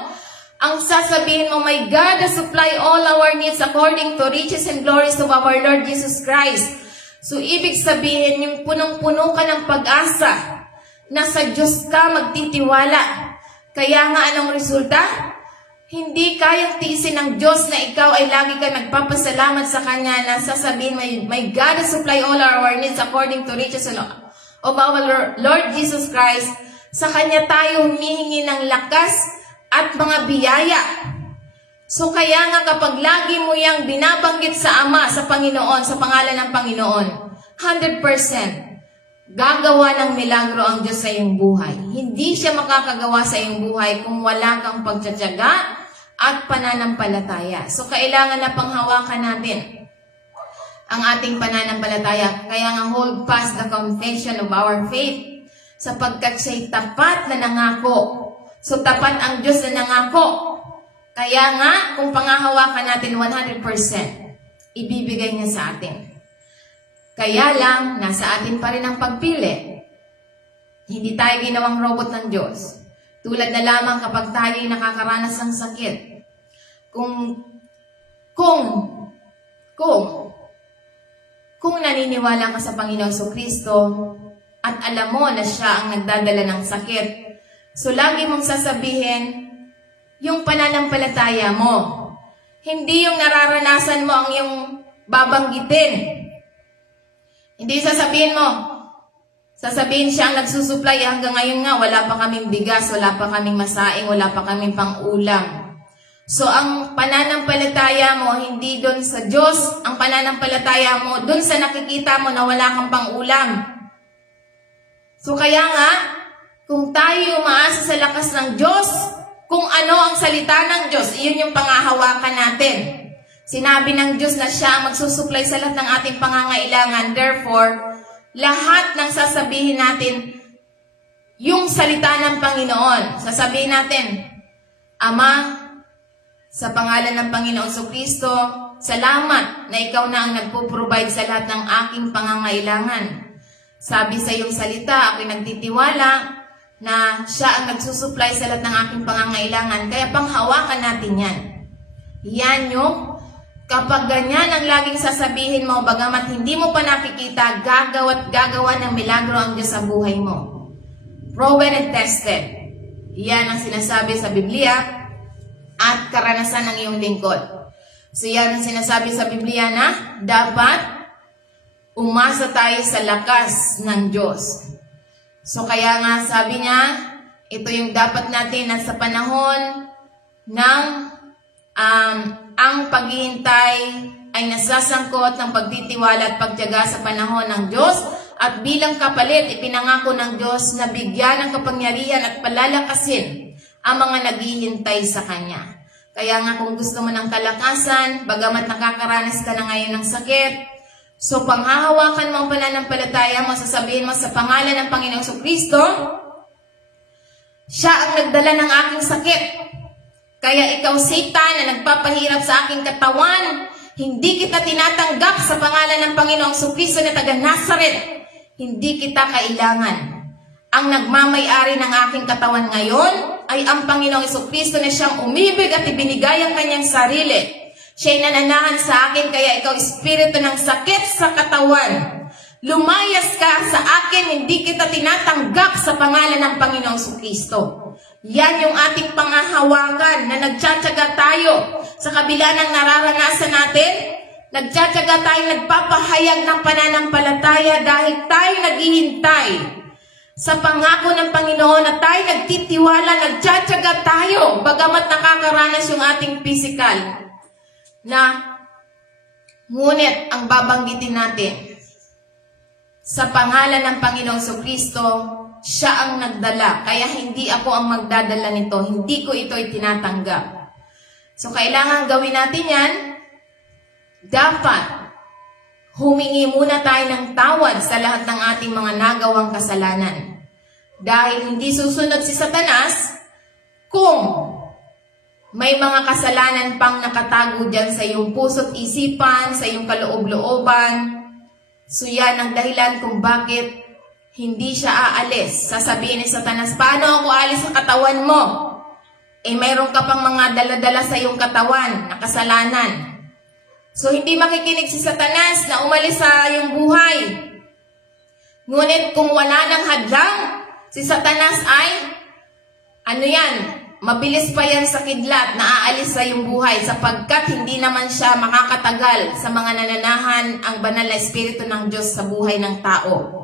ang sasabihin mo, my God has supply all our needs according to riches and glories of our Lord Jesus Christ. So, ibig sabihin, yung punong-puno ka ng pag-asa na sa Diyos ka magtitiwala. Kaya nga, anong resulta? Hindi kayang tiisin ng Diyos na ikaw ay lagi ka nagpapasalamat sa Kanya na sasabihin, my God has supply all our needs according to riches of our Lord Jesus Christ. Sa Kanya tayo humihingi ng lakas at mga biyaya. So kaya nga kapag lagi mo yang binabanggit sa Ama, sa Panginoon, sa pangalan ng Panginoon, 100% gagawa ng milagro ang Diyos sa iyong buhay. Hindi siya makakagawa sa iyong buhay kung wala kang pagtsatsaga at pananampalataya. So kailangan na panghawakan natin ang ating pananampalataya. Kaya nga hold fast the confession of our faith, sapagkat siya'y tapat na nangako. So, tapat ang Diyos na nangako. Kaya nga, kung pangahawakan natin 100%, ibibigay niya sa atin. Kaya lang, nasa atin pa rin ang pagpili. Hindi tayo ginawang robot ng Diyos. Tulad na lamang kapag tayo'y nakakaranas ng sakit. Kung naniniwala ka sa Panginoong Kristo, at alam mo na siya ang nagdadala ng sakit, so lagi mong sasabihin yung pananampalataya mo. Hindi yung nararanasan mo ang yung babanggitin. Hindi sasabihin siya ang nagsusupply, hanggang ngayon nga wala pa kaming bigas, wala pa kaming masaing, wala pa kaming pang-ulam. So ang pananampalataya mo hindi doon sa Diyos, ang pananampalataya mo doon sa nakikita mo na wala kang pang-ulam. So kaya nga, kung tayo umaasa sa lakas ng Diyos, kung ano ang salita ng Diyos, iyon yung pangahawakan natin. Sinabi ng Diyos na siya ang magsusupply sa lahat ng ating pangangailangan. Therefore, lahat ng sasabihin natin, yung salita ng Panginoon, sasabihin natin, Ama, sa pangalan ng Panginoong Jesucristo, salamat na ikaw na ang nagpo-provide sa lahat ng aking pangangailangan. Sabi sa iyong salita, ako'y nagtitiwala na siya ang nagsusupply sa lahat ng aking pangangailangan. Kaya panghawakan natin yan. Yan yung kapag ganyan ang laging sasabihin mo, bagamat hindi mo pa nakikita, gagawa ng milagro ang Diyos sa buhay mo. Proven and tested. Yan ang sinasabi sa Biblia at karanasan ng iyong lingkod. So yan ang sinasabi sa Biblia na dapat umasa tayo sa lakas ng Diyos. So kaya nga sabi niya, ito yung dapat natin na sa panahon ng ang paghihintay ay nasasangkot ng pagtitiwala at pagtiyaga sa panahon ng Diyos at bilang kapalit ipinangako ng Diyos na bigyan ng kapangyarihan at palalakasin ang mga naghihintay sa Kanya. Kaya nga kung gusto mo ng kalakasan, bagamat nakakaranas ka na ngayon ng sakit, so panghahawakan mo ang pananampalataya mo, sasabihin mo sa pangalan ng Panginoong Jesucristo, siya ang nagdala ng aking sakit. Kaya ikaw, Satan, na nagpapahirap sa aking katawan, hindi kita tinatanggap sa pangalan ng Panginoong Jesucristo na taga Nazaret. Hindi kita kailangan. Ang nagmamay-ari ng aking katawan ngayon ay ang Panginoong Jesucristo na siyang umibig at ibinigay ang kanyang sarili. Siya'y nananahan sa akin, kaya ikaw, espiritu ng sakit sa katawan, lumayas ka sa akin, hindi kita tinatanggap sa pangalan ng Panginoong Jesucristo. Yan yung ating panghahawakan na nagtsatsaga tayo sa kabila ng nararanasan natin. Nagtsatsaga tayo, nagpapahayag ng pananampalataya dahil tayo naghihintay sa pangako ng Panginoon na tayo nagtitiwala, nagtsatsaga tayo bagamat nakakaranas yung ating physical. Ngunit ang babanggitin natin, sa pangalan ng Panginoong Jesucristo, siya ang nagdala. Kaya hindi ako ang magdadala nito. Hindi ko ito itinatanggap. So, kailangan gawin natin yan. Dapat humingi muna tayo ng tawad sa lahat ng ating mga nagawang kasalanan. Dahil hindi susunod si Satanas kung may mga kasalanan pang nakatago dyan sa iyong puso't isipan, sa iyong kaloob-looban. So yan ang dahilan kung bakit hindi siya aalis. Sasabihin ni Satanas, paano ako aalis sa katawan mo? Eh mayroon ka pang mga daladala sa iyong katawan na kasalanan. So hindi makikinig si Satanas na umalis sa iyong buhay. Ngunit kung wala nang hadlang, si Satanas ay, mabilis pa yan sa kidlat na aalis sa iyong buhay sapagkat hindi naman siya makakatagal sa mga nananahan ang banal na Espiritu ng Diyos sa buhay ng tao.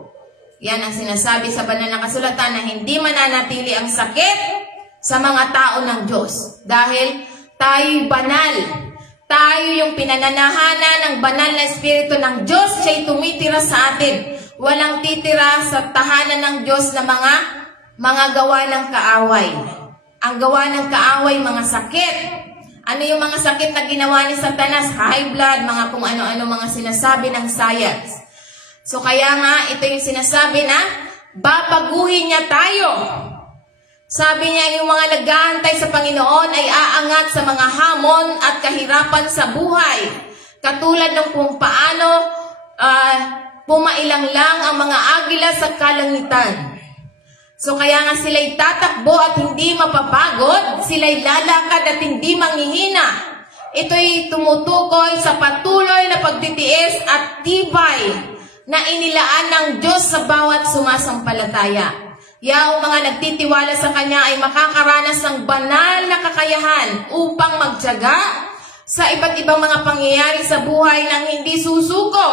Yan ang sinasabi sa banal na kasulatan na hindi mananatili ang sakit sa mga tao ng Diyos. Dahil tayo'y banal. Tayo yung pinananahanan ng banal na Espiritu ng Diyos. Siya'y tumitira sa atin. Walang titira sa tahanan ng Diyos na mga gawa ng kaaway. Ang gawa ng kaaway, mga sakit. Ano yung mga sakit na ginawa ni Satanas? High blood, mga kung ano-ano mga sinasabi ng science. So kaya nga, ito yung sinasabi na, babaguhin niya tayo. Sabi niya, yung mga nag-aantay sa Panginoon ay aangat sa mga hamon at kahirapan sa buhay. Katulad ng kung paano pumailang lang ang mga agila sa kalangitan. So kaya nga sila'y tatakbo at hindi mapapagod, sila'y lalakad at hindi manghihina. Ito'y tumutukoy sa patuloy na pagtitiis at tibay na inilaan ng Diyos sa bawat sumasampalataya. Yaong mga nagtitiwala sa Kanya ay makakaranas ng banal na kakayahan upang magtiyaga sa iba't ibang mga pangyayari sa buhay nang hindi susuko.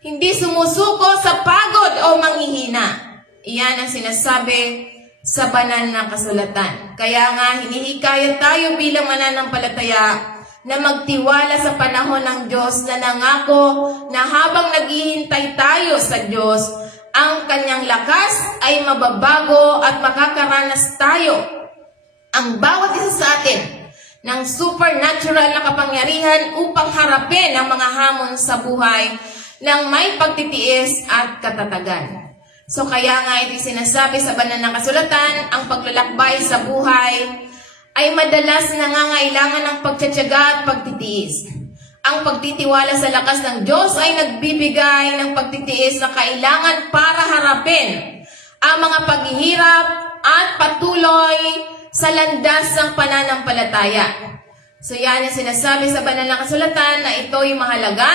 Hindi sumusuko sa pagod o manghihina. Iyan ang sinasabi sa banal na kasulatan. Kaya nga hinihikayat tayo bilang mananampalataya na magtiwala sa panahon ng Diyos na nangako na habang naghihintay tayo sa Diyos, ang Kanyang lakas ay mababago at makakaranas tayo. Ang bawat isa sa atin ng supernatural na kapangyarihan upang harapin ang mga hamon sa buhay ng may pagtitiis at katatagan. So kaya nga ito sinasabi sa banal na kasulatan, ang paglalakbay sa buhay ay madalas nangangailangan ng pagtitiyaga at pagtitiis. Ang pagtitiwala sa lakas ng Diyos ay nagbibigay ng pagtitiis na kailangan para harapin ang mga paghihirap at patuloy sa landas ng pananampalataya. So yan yung sinasabi sa banal na kasulatan na ito yung mahalaga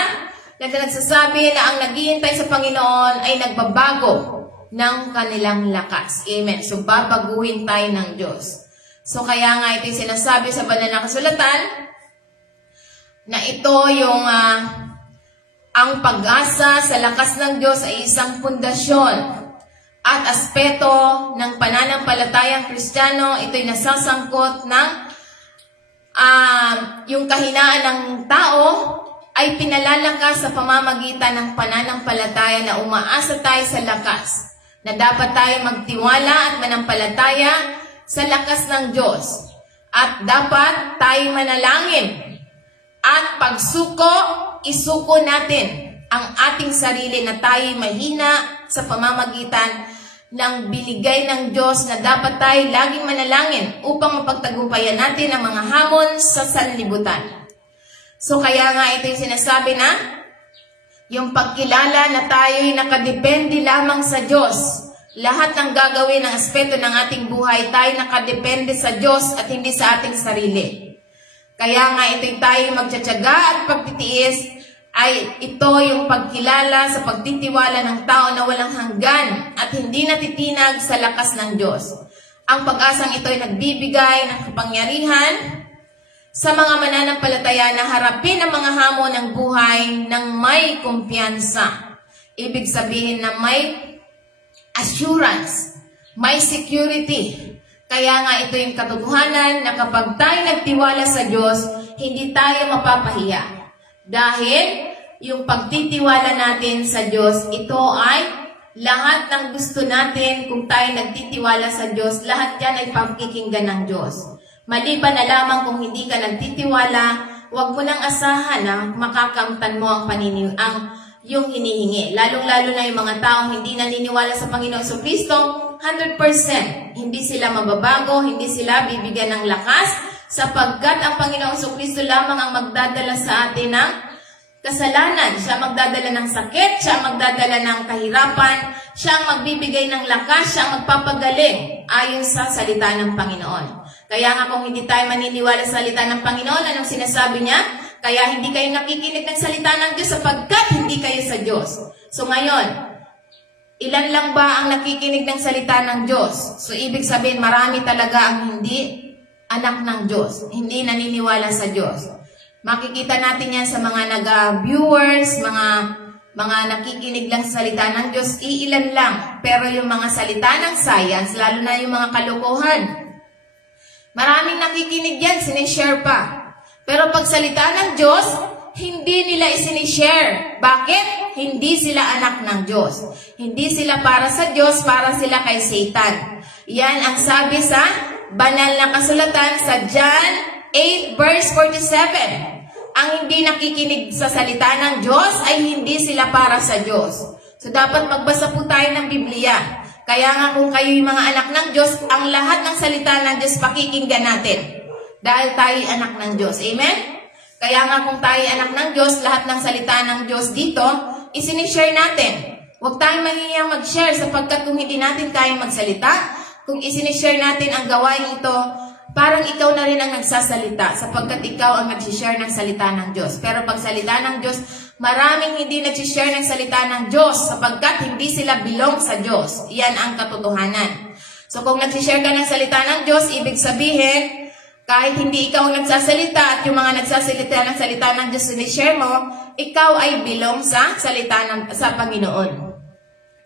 na nagsasabi na ang naghihintay sa Panginoon ay nagbabago ng kanilang lakas. Amen. So, babaguhin tayo ng Diyos. So, kaya nga ito sinasabi sa banal na kasulatan na ito yung ang pag-asa sa lakas ng Diyos ay isang pundasyon at aspeto ng pananampalatayang Kristiyano. Ito'y nasasangkot ng yung kahinaan ng tao ay pinalalakas sa pamamagitan ng pananampalataya na umaasa tayo sa lakas, na dapat tayo magtiwala at manampalataya sa lakas ng Diyos. At dapat tayo manalangin at pagsuko, isuko natin ang ating sarili na tayo mahina sa pamamagitan ng binigay ng Diyos na dapat tayo laging manalangin upang mapagtagumpayan natin ang mga hamon sa sanlibutan. So kaya nga ito yung sinasabi na yung pagkilala na tayo'y nakadepende lamang sa Diyos. Lahat ng gagawin ng aspeto ng ating buhay, tayo nakadepende sa Diyos at hindi sa ating sarili. Kaya nga ito'y tayo magtsatsaga at pagtitiis, ay ito yung pagkilala sa pagtitiwala ng tao na walang hanggan at hindi natitinag sa lakas ng Diyos. Ang pag-asang ito ay nagbibigay ng kapangyarihan sa mga mananampalataya na harapin ang mga hamon ng buhay ng may kumpiyansa. Ibig sabihin na may assurance, may security. Kaya nga ito yung katotohanan na kapag tayo nagtiwala sa Diyos, hindi tayo mapapahiya. Dahil yung pagtitiwala natin sa Diyos, ito ay lahat ng gusto natin kung tayo nagtitiwala sa Diyos, lahat yan ay pakikinggan ng Diyos. Maliban na lamang kung hindi ka nagtitiwala, huwag mo nang asahan na makakamtan mo ang yung hinihingi. Lalong-lalo na yung mga taong hindi naniniwala sa Panginoon Kristo, 100%. Hindi sila mababago, hindi sila bibigyan ng lakas, sapagkat ang Panginoon Kristo lamang ang magdadala sa atin ng kasalanan. Siya magdadala ng sakit, siya magdadala ng kahirapan, siya ang magbibigay ng lakas, siya ang magpapagaling ayon sa salita ng Panginoon. Kaya nga kung hindi tayo maniniwala sa salita ng Panginoon, anong sinasabi niya? Kaya hindi kayo nakikinig ng salita ng Diyos sapagkat hindi kayo sa Diyos. So ngayon, ilan lang ba ang nakikinig ng salita ng Diyos? So ibig sabihin, marami talaga ang hindi anak ng Diyos, hindi naniniwala sa Diyos. Makikita natin yan sa mga nag-viewers, mga nakikinig lang sa salita ng Diyos, iilan lang. Pero yung mga salita ng science, lalo na yung mga kalokohan, maraming nakikinig yan, sinishare pa. Pero pag salita ng Diyos, hindi nila isinishare. Bakit? Hindi sila anak ng Diyos. Hindi sila para sa Diyos, para sila kay Satan. Yan ang sabi sa banal na kasulatan sa John 8 verse 47. Ang hindi nakikinig sa salita ng Diyos ay hindi sila para sa Diyos. So dapat magbasa po tayo ng Biblia. Kaya nga kung kayo yung mga anak ng Diyos, ang lahat ng salita ng Diyos pakikinggan natin. Dahil tayo anak ng Diyos. Amen? Kaya nga kung tayo anak ng Diyos, lahat ng salita ng Diyos dito, isinishare natin. Huwag tayong mahihiyang mag-share sapagkat kung hindi natin kayang magsalita, kung isinishare natin ang gawain ito, parang ikaw na rin ang nagsasalita sapagkat ikaw ang nagsishare ng salita ng Diyos. Pero pag salita ng Diyos, maraming hindi nagsishare ng salita ng Diyos sapagkat hindi sila belong sa Diyos. Yan ang katotohanan. So kung nagsishare ka ng salita ng Diyos, ibig sabihin, kahit hindi ikaw ang nagsasalita at yung mga nagsasalita ng salita ng Diyos sinishare mo, ikaw ay belong sa salita sa Panginoon.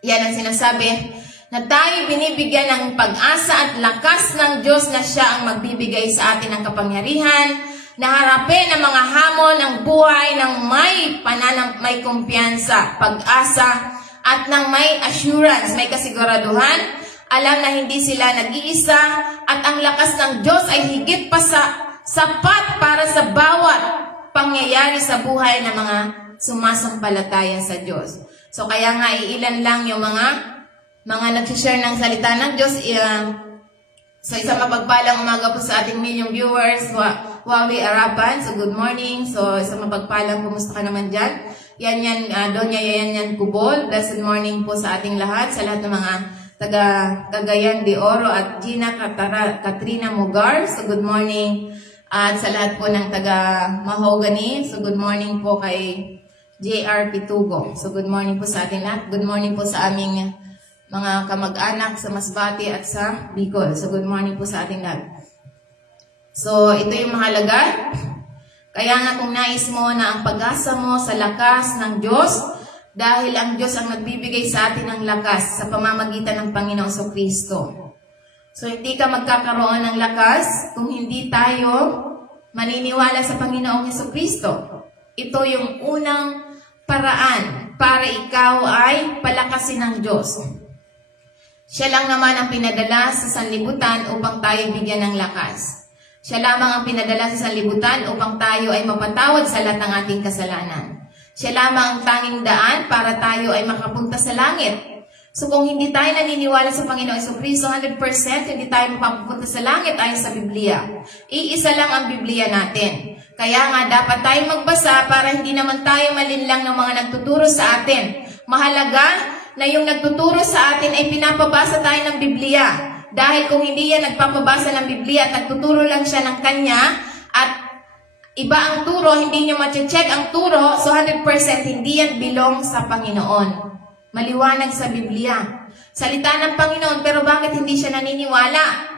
Yan ang sinasabi na tayo binibigyan ng pag-asa at lakas ng Diyos na siya ang magbibigay sa atin ng kapangyarihan na harapin ang mga hamon ng buhay ng may kumpiyansa, pag-asa at ng may assurance, may kasiguraduhan. Alam na hindi sila nag-iisa at ang lakas ng Diyos ay higit pa sa Sapat para sa bawat pangyayari sa buhay ng mga sumasampalataya sa Diyos. So kaya nga iilan lang yung mga nag-share ng salita ng Diyos. So isang mapagpalang umaga po sa ating million viewers, Huawei Arapan. So good morning. So isang mapagpalang, kumusta ka naman dyan? Yan, Doña Yan Kubol. Blessed morning po sa ating lahat, sa lahat ng mga taga Cagayan de Oro at Gina Katrina Mugar. So good morning. At sa lahat po ng taga Mahogany. So good morning po kay JR Pitugo. So good morning po sa ating lahat. Good morning po sa aming mga kamag-anak sa Masbate at sa Bicol. So good morning po sa ating lahat. So ito yung mahalaga. Kaya nga kung nais mo na ang pag-asa mo sa lakas ng Diyos, dahil ang Diyos ang nagbibigay sa atin ng lakas sa pamamagitan ng Panginoong Kristo. So hindi ka magkakaroon ng lakas kung hindi tayo maniniwala sa Panginoong Kristo. Ito yung unang paraan para ikaw ay palakasin ng Diyos. Siya lang naman ang pinadala sa sanlibutan upang tayo bigyan ng lakas. Siya lamang ang pinadala sa sanlibutan upang tayo ay mapatawad sa lahat ng ating kasalanan. Siya lamang ang tanging daan para tayo ay makapunta sa langit. So kung hindi tayo naniniwala sa Panginoong Kristo, 100% hindi tayo mapapunta sa langit ayon sa Biblia. Iisa lang ang Biblia natin. Kaya nga dapat tayong magbasa para hindi naman tayo malinlang ng mga nagtuturo sa atin. Mahalaga na yung nagtuturo sa atin ay pinapabasa tayo ng Biblia. Dahil kung hindi yan nagpapabasa ng Biblia at nagtuturo lang siya ng kanya at iba ang turo, hindi nyo ma-check ang turo, so 100% hindi yan belong sa Panginoon. Maliwanag sa Biblia. Salita ng Panginoon, pero bakit hindi siya naniniwala?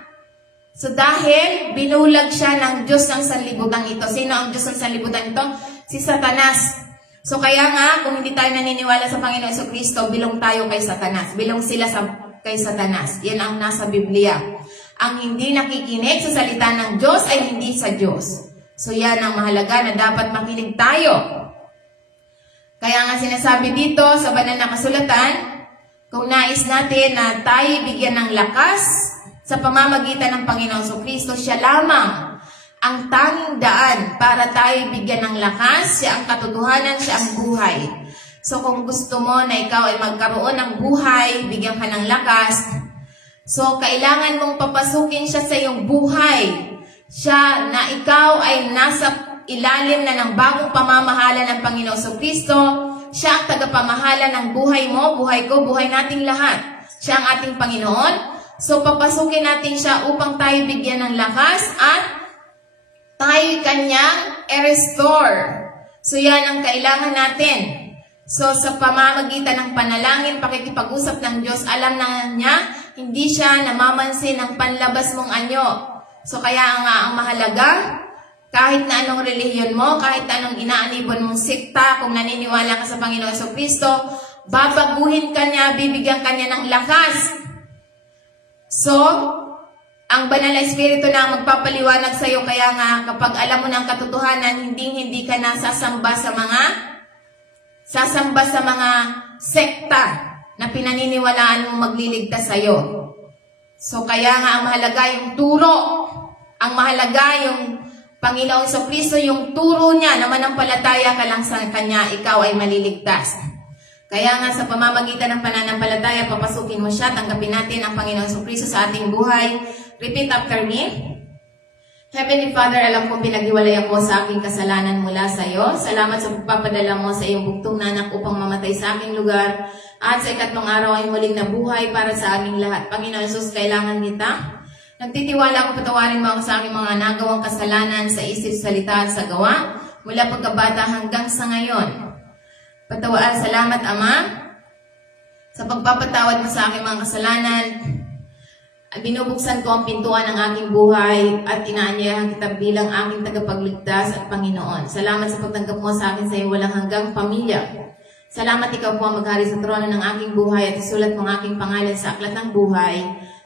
So dahil binulag siya ng Diyos ng sanlibutan ito. Sino ang Diyos ng sanlibutan ito? Si Satanas. So kaya nga, kung hindi tayo naniniwala sa Panginoon Kristo, bilong tayo kay Satanas. Bilong sila kay Satanas. Yan ang nasa Biblia. Ang hindi nakikinig sa salita ng Diyos ay hindi sa Diyos. So yan ang mahalaga na dapat makinig tayo. Kaya nga sinasabi dito sa banal na kasulatan, kung nais natin na tayo bigyan ng lakas sa pamamagitan ng Panginoong Kristo, siya lamang ang tanging daan para tayo bigyan ng lakas, siya ang katotohanan, siya ang buhay. So kung gusto mo na ikaw ay magkaroon ng buhay, bigyan ka ng lakas, so kailangan mong papasukin siya sa iyong buhay. Siya na ikaw ay nasa ilalim na ng bagong pamamahala ng Panginoong Kristo. Siya ang tagapamahala ng buhay mo, buhay ko, buhay nating lahat. Siya ang ating Panginoon. So papasukin natin siya upang tayo bigyan ng lakas at tayo kanyang i-restore. So yan ang kailangan natin. So sa pamamagitan ng panalangin, pakikipag-usap ng Diyos, alam na niya, hindi siya namamansin ng panlabas mong anyo. So kaya nga ang mahalaga, kahit na anong relihiyon mo, kahit na anong inaanibon mong sikta, kung naniniwala ka sa Panginoong Kristo, babaguhin ka niya, bibigyan ka niya ng lakas. So, ang banal na Espiritu na ang magpapaliwanag sa iyo, kaya nga kapag alam mo ng katotohanan, hindi ka na sasamba sa mga sekta na pinaniniwalaan mo magliligtas sa iyo. So, kaya nga ang mahalaga yung turo, ang mahalaga yung Panginoong Kristo, yung turo niya na manampalataya ka lang sa Kanya, ikaw ay maliligtas. Kaya nga sa pamamagitan ng pananampalataya, papasukin mo siya, tanggapin natin ang Panginoong Kristo sa ating buhay. Repeat after me. Heavenly Father, alam kong pinaghiwalayan mo sa aking kasalanan mula sa iyo. Salamat sa pagpapadala mo sa iyong bugtong na anak upang mamatay sa aking lugar. At sa ikatlong araw ay muling nabuhay para sa aming lahat. Panginoon Jesus, kailangan kita. Nagtitiwala ako, patawarin mo ako sa aking mga nagawang kasalanan sa isip, salita at sa gawa, mula pagkabata hanggang sa ngayon. Patawaan, salamat Ama, sa pagpapatawad mo sa aking mga kasalanan. Binubuksan ko ang pintuan ng aking buhay at inaanyayahan kita bilang aking tagapagligtas at Panginoon. Salamat sa pagtanggap mo sa akin sa iyong walang hanggang pamilya. Salamat ikaw po ang maghari sa trono ng aking buhay at isulat mo ang aking pangalan sa aklat ng buhay.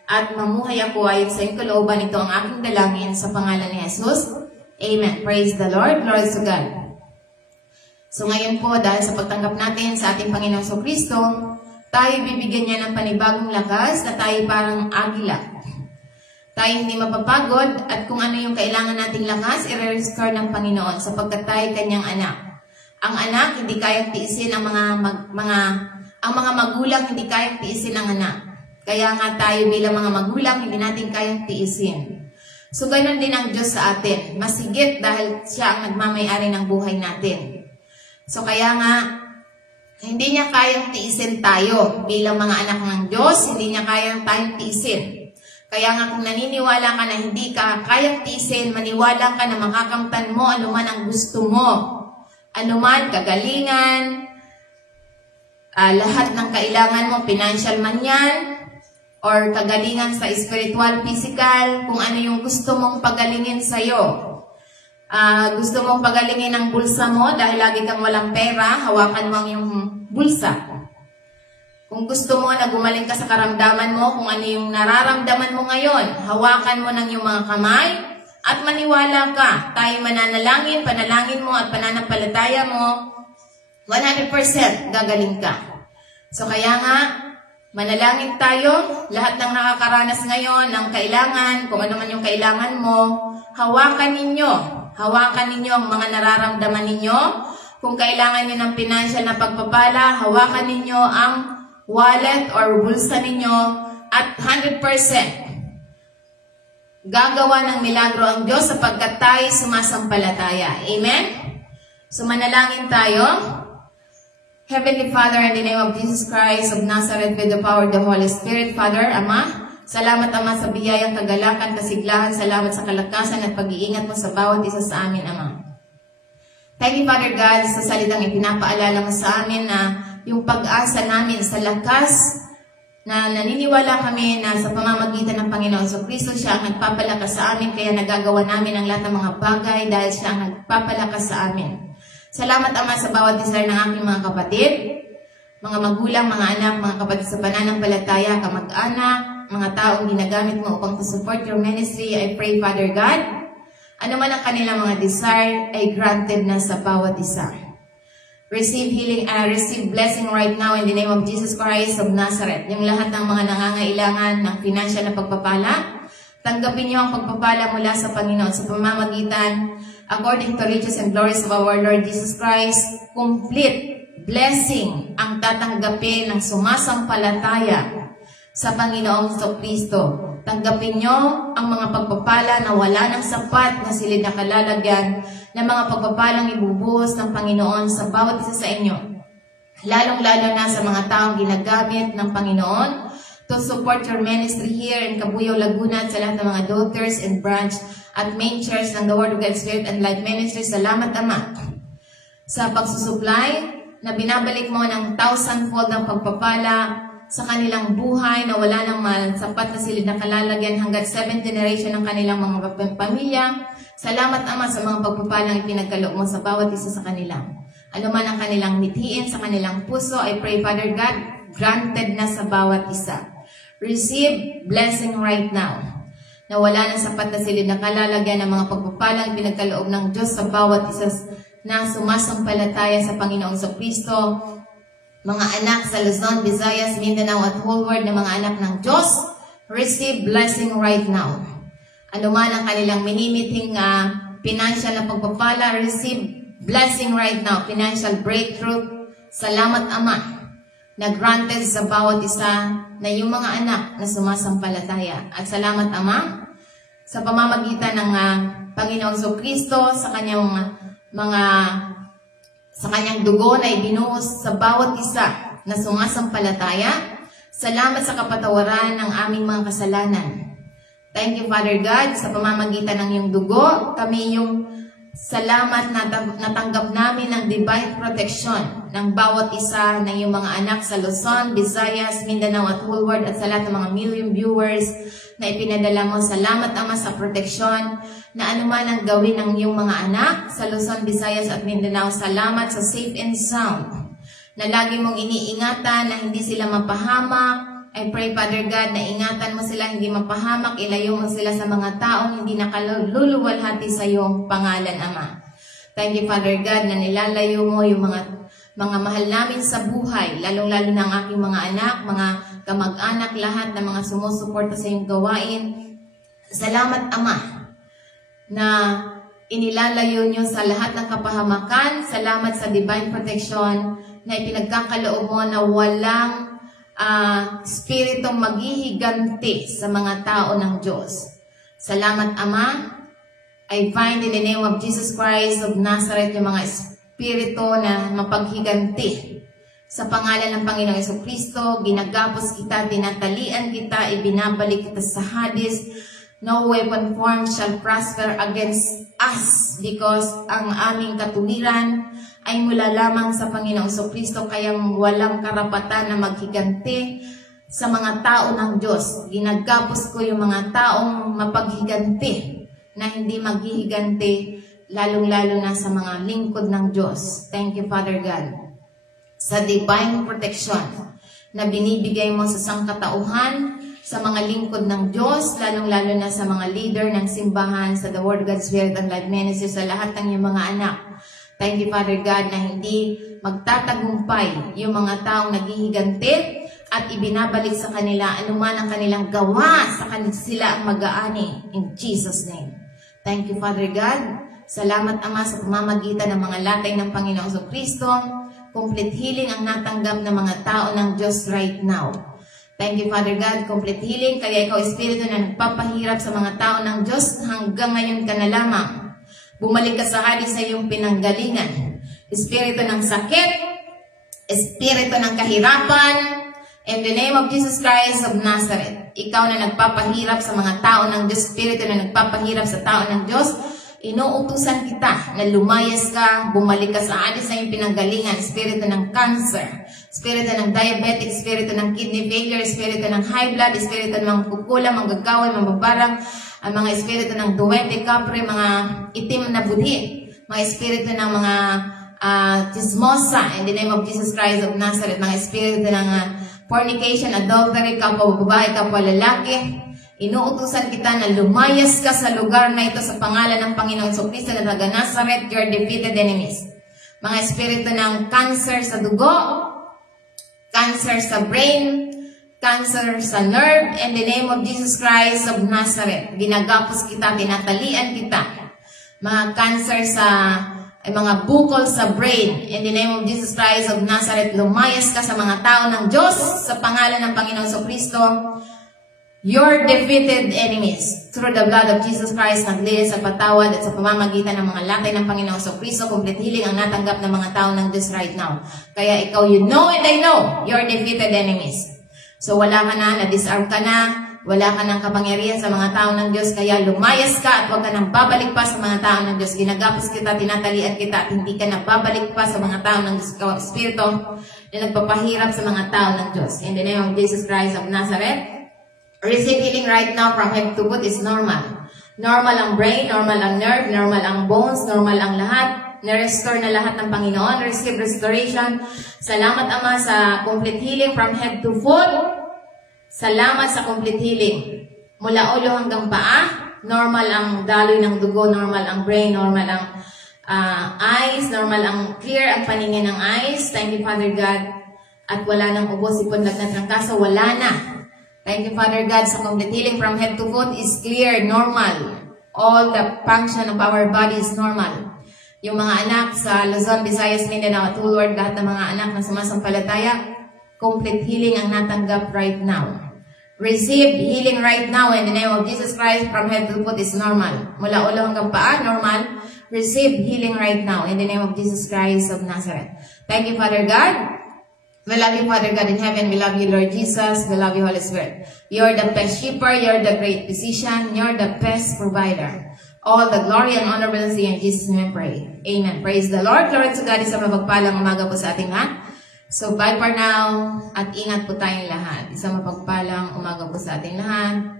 At mamuhay ako ayon sa iyong kalooban. Ito ang aking dalangin sa pangalan ni Jesus. Amen. Praise the Lord. Glory to God. So ngayon po, dahil sa pagtanggap natin sa ating Panginoong Kristo, tayo bibigyan niya ng panibagong lakas na tayo parang agila. tayo hindi mapapagod at kung ano yung kailangan nating lakas, i-restore ng Panginoon sapagkat tayo kanyang anak. Ang anak, hindi kayang tiisin ang mga magulang, hindi kayang tiisin ang anak. Kaya nga tayo bilang mga magulang, hindi natin kayang tiisin. So, ganun din ang Diyos sa atin. Mas higit dahil siya ang nagmamayari ng buhay natin. So, kaya nga, hindi niya kayang tiisin tayo bilang mga anak ng Diyos, hindi niya kayang tayong tiisin. Kaya nga kung naniniwala ka na hindi ka kayang tiisin, maniwala ka na makakamtan mo anuman ang gusto mo. Anuman, kagalingan, lahat ng kailangan mo, financial man yan, or kagalingan sa spiritual, physical, kung ano yung gusto mong pagalingin sa'yo. Gusto mong pagalingin ang bulsa mo dahil lagi kang walang pera, hawakan mo ang iyong bulsa. Kung gusto mo na gumaling ka sa karamdaman mo, kung ano yung nararamdaman mo ngayon, hawakan mo ng iyong mga kamay at maniwala ka. Tayo mananalangin, panalangin mo at pananampalataya mo, 100% gagaling ka. So kaya nga, manalangin tayo, lahat ng nakakaranas ngayon ng kailangan, kung ano man yung kailangan mo, hawakan ninyo ang mga nararamdaman ninyo. Kung kailangan nyo ng financial na pagpapala, hawakan ninyo ang wallet or bulsa ninyo at 100% gagawa ng milagro ang Diyos sapagkat tayo sumasampalataya. Amen? So manalangin tayo. Heavenly Father, in the name of Jesus Christ of Nazareth, with the power of the Holy Spirit, Father, Ama, salamat Ama sa biyayang kagalakan, kasiglahan, salamat sa kalakasan at pag-iingat mo sa bawat isa sa amin, Ama. Thank you, Father God, sa salitang ipinapaalala mo sa amin na yung pag-asa namin sa lakas na naniniwala kami na sa pamamagitan ng Panginoon Kristo, siya ang nagpapalakas sa amin, kaya nagagawa namin ang lahat ng mga bagay dahil siya ang nagpapalakas sa amin. Salamat, Ama, sa bawat isa ng aking mga kapatid, mga magulang, mga anak, mga kapatid sa pananampalataya, kamag-anak, mga taong ginagamit mo upang to-support your ministry. I pray, Father God, ano man ang kanilang mga desire ay granted na sa bawat isa. Receive healing, receive blessing right now in the name of Jesus Christ of Nazareth. Yung lahat ng mga nangangailangan ng financial na pagpapala, tanggapin niyo ang pagpapala mula sa Panginoon sa pamamagitan, according to riches and glories of our Lord Jesus Christ. Complete blessing ang tatanggapin ng sumasampalataya sa Panginoong Kristo. Tanggapin niyo ang mga pagpapala na wala ng sapat na silid na kalalagyan ng mga pagpapalang ibubuhos ng Panginoon sa bawat isa sa inyo. Lalong-lalo na sa mga taong ginagamit ng Panginoon to support your ministry here in Cabuyao, Laguna at sa lahat ng mga daughters and branch at main church ng The Word of God Spirit and Life Ministry. Salamat, Ama, sa pagsusupply na binabalik mo ng 1,000-fold ng pagpapala sa kanilang buhay na wala nang sapat na silid na kalalagyan hanggang 7th generation ng kanilang mga pamilya. Salamat, Ama, sa mga pagpapalang ipinagkaloob mo sa bawat isa sa kanila. Ano man ang kanilang mithiin sa kanilang puso, I pray, Father God, granted na sa bawat isa. Receive blessing right now. Na wala nang sapat na silid na kalalagyan ng mga pagpapalang ipinagkaloob ng Diyos sa bawat isa na sumasampalataya sa Panginoong Kristo. Mga anak sa Luzon, Visayas, Mindanao at whole world na mga anak ng Diyos, receive blessing right now. Ano man ang kanilang minimiting financial na pagpapala, receive blessing right now. Financial breakthrough. Salamat, Ama, na granted sa bawat isa na yung mga anak na sumasampalataya. At salamat, Ama, sa pamamagitan ng Panginoong Kristo sa kanyang sa kanyang dugo na ibinuhos sa bawat isa na sumasampalataya. Salamat sa kapatawaran ng aming mga kasalanan. Thank you, Father God, sa pamamagitan ng iyong dugo. Kami yung salamat na natanggap namin ng divine protection ng bawat isa ng iyong mga anak sa Luzon, Visayas, Mindanao at whole world at sa lahat ng mga million viewers na ipinadala mo. Salamat, Ama, sa proteksyon na anuman ang gawin ng iyong mga anak sa Luzon, Visayas at Mindanao. Salamat sa safe and sound na lagi mong iniingatan na hindi sila mapahamak. I pray, Father God, na ingatan mo sila, hindi mapahamak, ilayo mo sila sa mga taong hindi nakaluluwalhati sa iyong pangalan, Ama. Thank you, Father God, na nilalayo mo yung mga mahal namin sa buhay, lalong-lalo ng aking mga anak, mga kamag-anak, lahat ng mga sumusuporta sa iyong gawain. Salamat, Ama, na inilalayo nyo sa lahat ng kapahamakan. Salamat sa divine protection na ipinagkakaloob mo na walang spiritong maghihiganti sa mga tao ng Diyos. Salamat, Ama. I bind in the name of Jesus Christ of Nazareth yung mga espiritu na mapaghiganti. Sa pangalan ng Panginoong Jesucristo, ginagapos kita, tinatalian kita, ibinabalik kita sa Hades. No weapon formed shall prosper against us because ang aming katuwiran ay mula lamang sa Panginoong Jesucristo, kaya walang karapatan na maghiganti sa mga tao ng Diyos. Ginagapos ko yung mga taong mapaghiganti na hindi maghihiganti, lalong-lalo na sa mga lingkod ng Diyos. Thank you, Father God, sa divine protection na binibigay mo sa sangkatauhan, sa mga lingkod ng Diyos, lalong-lalo na sa mga leader ng simbahan, sa The Word of God, Spirit and Life Ministry, sa lahat ng iyong mga anak. Thank you, Father God, na hindi magtatagumpay yung mga taong naghihiganti at ibinabalik sa kanila anuman ang kanilang gawa sa kanila, sila ang mag-aani. In Jesus' name. Thank you, Father God. Salamat, Ama, sa pamamagitan ng mga latay ng Panginoong Jesucristo. Complete healing ang natanggap ng mga tao ng Diyos right now. Thank you, Father God. Complete healing. Kaya ikaw, Espiritu na nagpapahirap sa mga tao ng Diyos, hanggang ngayon ka na lamang. Bumalik ka sa Hades sa iyong pinanggalingan. Espiritu ng sakit, Espiritu ng kahirapan, in the name of Jesus Christ of Nazareth, ikaw na nagpapahirap sa mga tao ng Diyos, Espiritu na nagpapahirap sa tao ng Diyos, inuutusan kita na lumayas ka, bumalik ka sa Hades na yung pinanggalingan. Espiritu ng cancer, Espiritu ng diabetic, Espiritu ng kidney failure, Espiritu ng high blood, Espiritu ng kukulam, manggagaway, mababarang, ang mga Espiritu ng duwende, kapre, mga itim na budhi, mga Espiritu ng mga chismosa, in the name of Jesus Christ of Nazareth, mga Espiritu ng fornication, adultery, kapwa babae, kapwa lalaki. Inuutusan kita na lumayas ka sa lugar na ito sa pangalan ng Panginoong Jesucristo na taga Nazareth, your defeated enemies. Mga espiritu ng cancer sa dugo, cancer sa brain, cancer sa nerve, in the name of Jesus Christ of Nazareth. Ginagapos kita, tinatalian kita. Mga cancer sa mga bukol sa brain, in the name of Jesus Christ of Nazareth, lumayas ka sa mga tao ng Diyos sa pangalan ng Panginoong Jesucristo. Your defeated enemies, through the blood of Jesus Christ, naglinis sa patawad at sa pamamagitan ng mga latay ng Panginoong Jesucristo, complete healing ang natanggap ng mga tao ng Diyos right now. Kaya ikaw, you know and I know, your defeated enemies. So wala ka na, na-disarm ka na, wala ka ng kapangyarihan sa mga tao ng Diyos, kaya lumayas ka at huwag ka nang babalik pa sa mga tao ng Diyos. Ginagapos kita, tinatalian kita at hindi ka na babalik pa sa mga tao ng Diyos. Ikaw, Espiritu na nagpapahirap sa mga tao ng Diyos. In the name of Jesus Christ of Nazareth, receive healing right now from head to foot is normal. Normal ang brain, normal ang nerve, normal ang bones, normal ang lahat. Na-restore na lahat ng Panginoon. Receive restoration. Salamat, Ama, sa complete healing from head to foot. Salamat sa complete healing. Mula ulo hanggang paa, normal ang daloy ng dugo, normal ang brain, normal ang eyes, normal ang clear ang paningin ng eyes. Thank you, Father God. At wala nang ubos, ipon, lagnat ng kaso, wala na. Thank you, Father God, sa complete healing from head to foot is clear, normal. All the function of our body is normal. Yung mga anak sa Luzon, Visayas, Mindanao at World, lahat ng mga anak na sumasampalataya, complete healing ang natanggap right now. Receive healing right now in the name of Jesus Christ from head to foot is normal. Mula ulo hanggang paa, normal. Receive healing right now in the name of Jesus Christ of Nazareth. Thank you, Father God. We love you, Father God in heaven. We love you, Lord Jesus. We love you, Holy Spirit. You're the best shepherd. You're the great physician. You're the best provider. All the glory and honor belongs to you. In Jesus' name we pray. Amen. Praise the Lord. Glory to God. Isang mapagpalang umaga po sa ating lahat. So, bye for now. At ingat po tayong lahat. Isang mapagpalang umaga po sa ating lahat.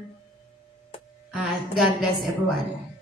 At God bless everyone.